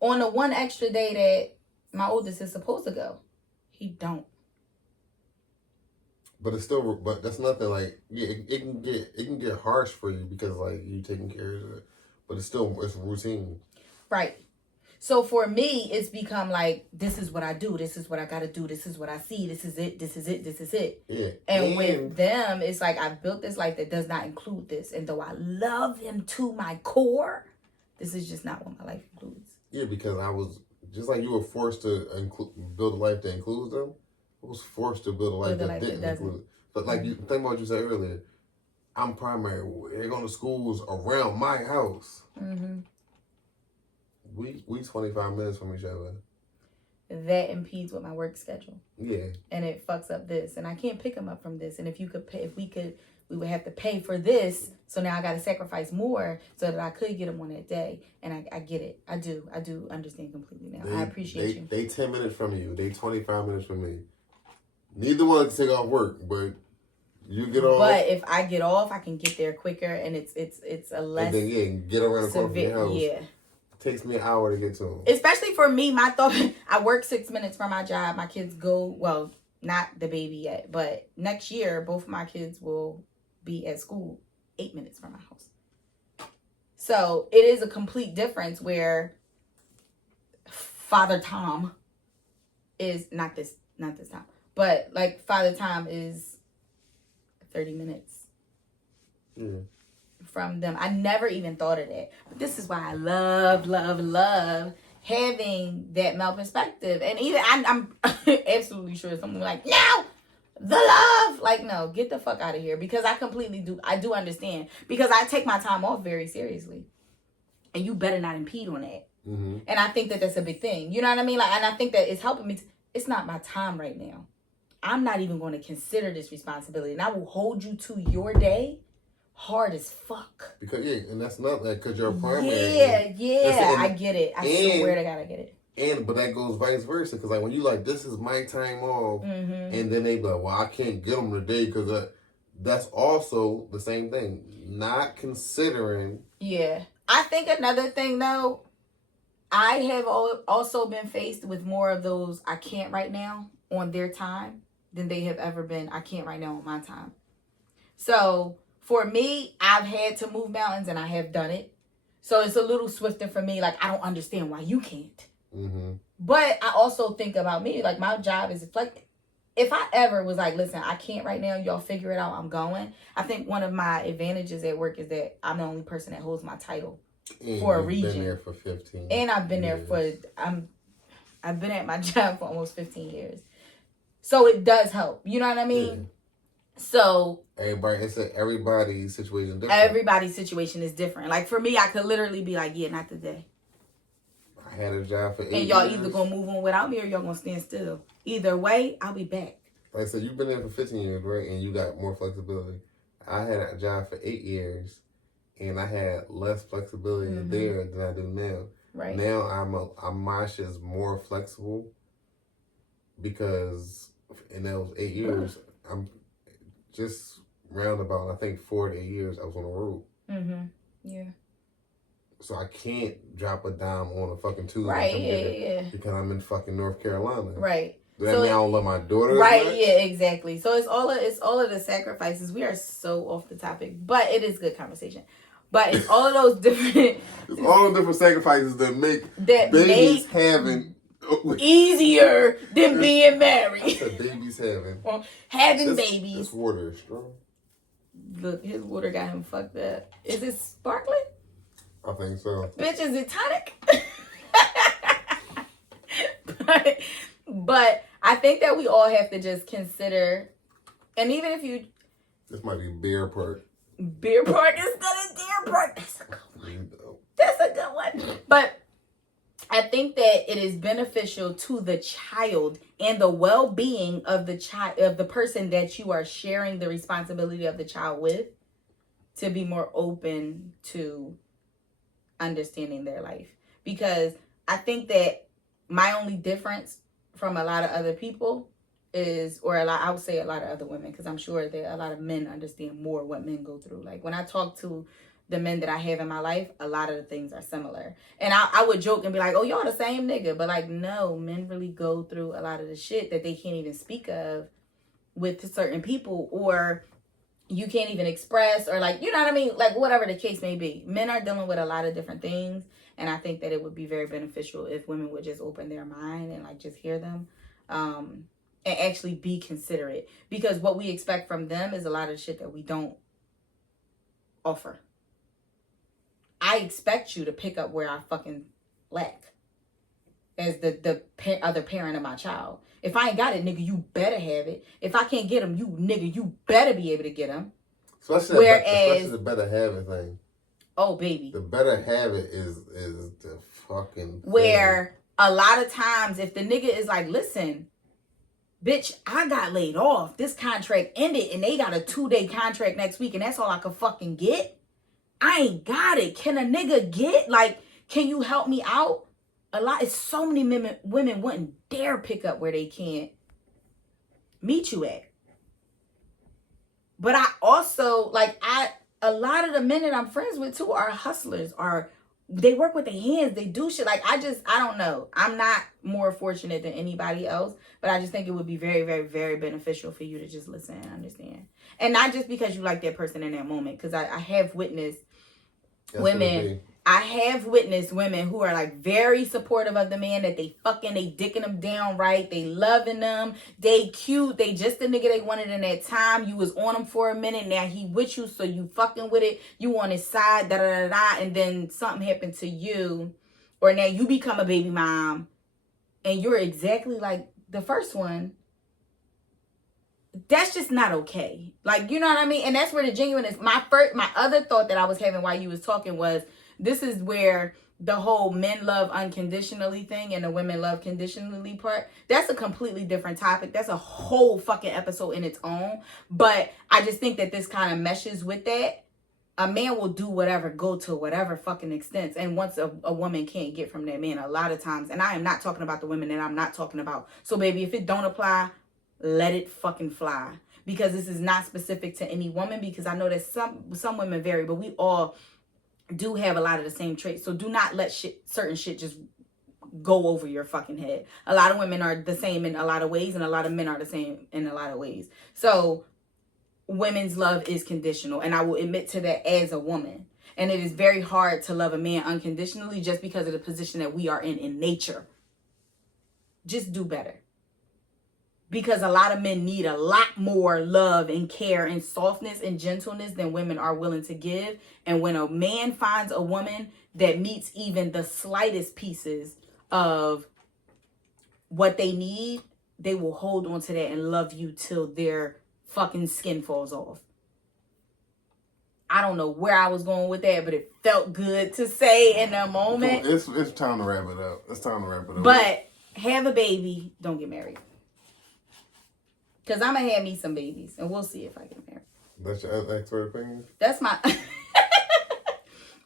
On the one extra day that my oldest is supposed to go, he don't. But it's still, but that's nothing like, yeah, it can get harsh for you because like you taking care of it, but it's routine. Right. So for me, it's become like, this is what I do. This is what I got to do. This is what I see. This is it. This is it. This is it. Yeah. And with them, it's like, I've built this life that does not include this. And though I love them to my core, this is just not what my life includes. Yeah, because I was, just like you were forced to build a life that includes them, I was forced to build a life that didn't include it. But like you think about what you said earlier, I'm primary. They're going to schools around my house. Mm-hmm. We 25 minutes from each other. That impedes with my work schedule. Yeah. And it fucks up this. And I can't pick them up from this. And if we would have to pay for this. So now I got to sacrifice more so that I could get them on that day. And I get it. I do understand completely now. I appreciate you. They 10 minutes from you. They 25 minutes from me. Neither one can take off work, but you get off. But if I get off, I can get there quicker, and it's a less. And then get around the corner from your house. Yeah. It takes me an hour to get to them. Especially for me, my thought. I work 6 minutes from my job. My kids go, well, not the baby yet, but next year both of my kids will be at school 8 minutes from my house. So it is a complete difference where Father Tom is not this time. But, like, Father Tom is 30 minutes from them. I never even thought of that. But this is why I love having that male perspective. And even I'm absolutely sure someone like, no, the love. Like, no, get the fuck out of here. Because I do understand. Because I take my time off very seriously. And you better not impede on that. Mm-hmm. And I think that that's a big thing. You know what I mean? Like, and I think that it's helping me. It's not my time right now. I'm not even going to consider this responsibility. And I will hold you to your day hard as fuck. Because, and that's not like, because you're a primary. Yeah, I get it. I swear to God, I get it. But that goes vice versa. Because, like, when you like, this is my time off. Mm-hmm. And then they be like, well, I can't get them today because that's also the same thing. Not considering. Yeah. I think another thing, though, I have also been faced with more of those I can't right now on their time than they have ever been. I can't right now on my time. So for me, I've had to move mountains and I have done it. So it's a little swifter for me. Like, I don't understand why you can't. Mm-hmm. But I also think about me. Like, my job is like, if I ever was like, listen, I can't right now, y'all figure it out, I'm going. I think one of my advantages at work is that I'm the only person that holds my title for a region. Been there for 15. And I've been there I've been at my job for almost 15 years. So it does help. You know what I mean? Yeah. So everybody's situation different. Everybody's situation is different. Like for me, I could literally be like, yeah, not today. I had a job for 8 years. And y'all either gonna move on without me or y'all gonna stand still. Either way, I'll be back. Like I said, you've been there for 15 years, right? And you got more flexibility. I had a job for 8 years, and I had less flexibility there than I do now. Right. Now my shit's more flexible because in those 8 years, I'm just round about, I think 4 to 8 years, I was on the road. Mm-hmm. Yeah. So I can't drop a dime on a fucking Tuesday. Right, yeah. Because I'm in fucking North Carolina. Right. Does that mean I don't love my daughter? Right, yeah, exactly. So it's all of the sacrifices. We are so off the topic, but it is good conversation. But it's all of those different it's all the different sacrifices that make babies having easier than being married. I said babies having babies. This water is strong. Look, his water got him fucked up. Is it sparkling? I think so. Bitch, is it tonic? but I think that we all have to just consider, and even if you... This might be Beer Park. Beer Park instead of Deer Park. That's a good one. That's a good one. But I think that it is beneficial to the child and the well-being of the child, of the person that you are sharing the responsibility of the child with, to be more open to understanding their life. Because I think that my only difference from a lot of other people is, I would say a lot of other women, because I'm sure that a lot of men understand more what men go through. Like when I talk to the men that I have in my life, a lot of the things are similar. And I would joke and be like, oh, y'all the same nigga. But like, no, men really go through a lot of the shit that they can't even speak of with certain people, or you can't even express, or like, you know what I mean? Like whatever the case may be. Men are dealing with a lot of different things. And I think that it would be very beneficial if women would just open their mind and like just hear them. And actually be considerate, because what we expect from them is a lot of shit that we don't offer. I expect you to pick up where I fucking lack as the other parent of my child. If I ain't got it, nigga, you better have it. If I can't get them, you better be able to get them. Especially the better have it thing. Oh, baby. The better have it is the fucking thing. Where a lot of times if the nigga is like, listen, bitch, I got laid off. This contract ended and they got a 2-day contract next week and that's all I could fucking get. I ain't got it. Can a nigga get, like, can you help me out? It's so many women wouldn't dare pick up where they can't meet you at. But I also, a lot of the men that I'm friends with too are hustlers, they work with their hands. They do shit. Like, I don't know. I'm not more fortunate than anybody else, but I just think it would be very, very, very beneficial for you to just listen and understand. And not just because you like that person in that moment, because I have witnessed women. I have witnessed women who are like very supportive of the man, that they dicking them down right. They loving them. They cute. They just the nigga they wanted in that time. You was on him for a minute. Now he with you. So you fucking with it. You on his side, da da da da. And then something happened to you. Or now you become a baby mom. And you're exactly like the first one. That's just not okay. Like, you know what I mean? And that's where the genuineness, my other thought that I was having while you was talking was, this is where the whole men love unconditionally thing and the women love conditionally part, that's a completely different topic. That's a whole fucking episode in its own. But I just think that this kind of meshes with that. A man will do whatever, go to whatever fucking extent. And once a woman can't get from that man, a lot of times, and I am not talking about the women that I'm not talking about. So baby, if it don't apply, let it fucking fly. Because this is not specific to any woman, because I know that some women vary, but we all do have a lot of the same traits. So do not let certain shit just go over your fucking head. A lot of women are the same in a lot of ways, and a lot of men are the same in a lot of ways. So women's love is conditional, and I will admit to that as a woman. And it is very hard to love a man unconditionally just because of the position that we are in nature. Just do better. Because a lot of men need a lot more love and care and softness and gentleness than women are willing to give. And when a man finds a woman that meets even the slightest pieces of what they need, they will hold on to that and love you till their fucking skin falls off. I don't know where I was going with that, but it felt good to say in the moment. It's time to wrap it up. But have a baby, don't get married. Because I'm going to have me some babies, and we'll see if I get married. That's your expert opinion? That's my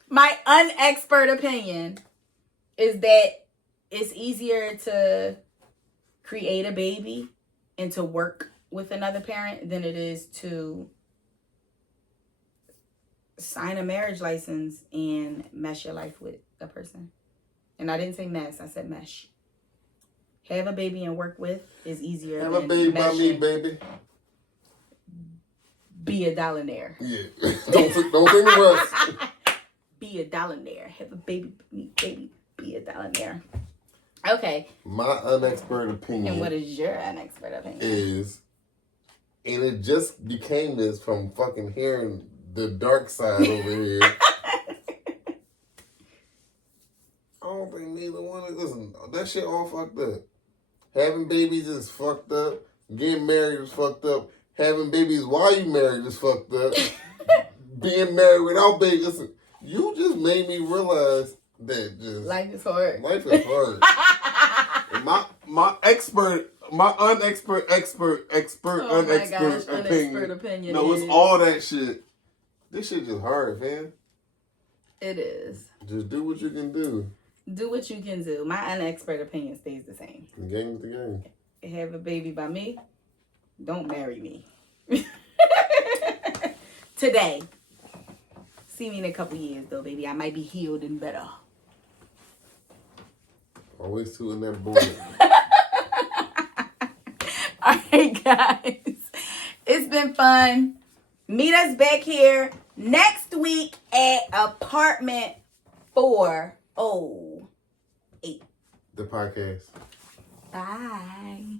my unexpert opinion is that it's easier to create a baby and to work with another parent than it is to sign a marriage license and mesh your life with a person. And I didn't say mess, I said mesh. Have a baby and work with is easier. Have a baby by me, baby. Be a dollionaire. Yeah. don't think of us. Be a dollionaire. Have a baby by me, baby. Be a dollionaire. Okay. My unexpert opinion. And what is your unexpert opinion? Is, and it just became this from fucking hearing the dark side over here. I don't think neither one is. Listen, that shit all fucked up. Having babies is fucked up. Getting married is fucked up. Having babies while you married is fucked up. Being married without babies. Listen, you just made me realize that just life is hard. Life is hard. my unexpert opinion. No, it's all that shit. This shit just hard, man. It is. Just do what you can do. Do what you can do. My unexpert opinion stays the same. The game's the game. Have a baby by me. Don't marry me. Today. See me in a couple years, though, baby. I might be healed and better. Always tooting that boy. All right, guys. It's been fun. Meet us back here next week at apartment 408. The podcast. Bye.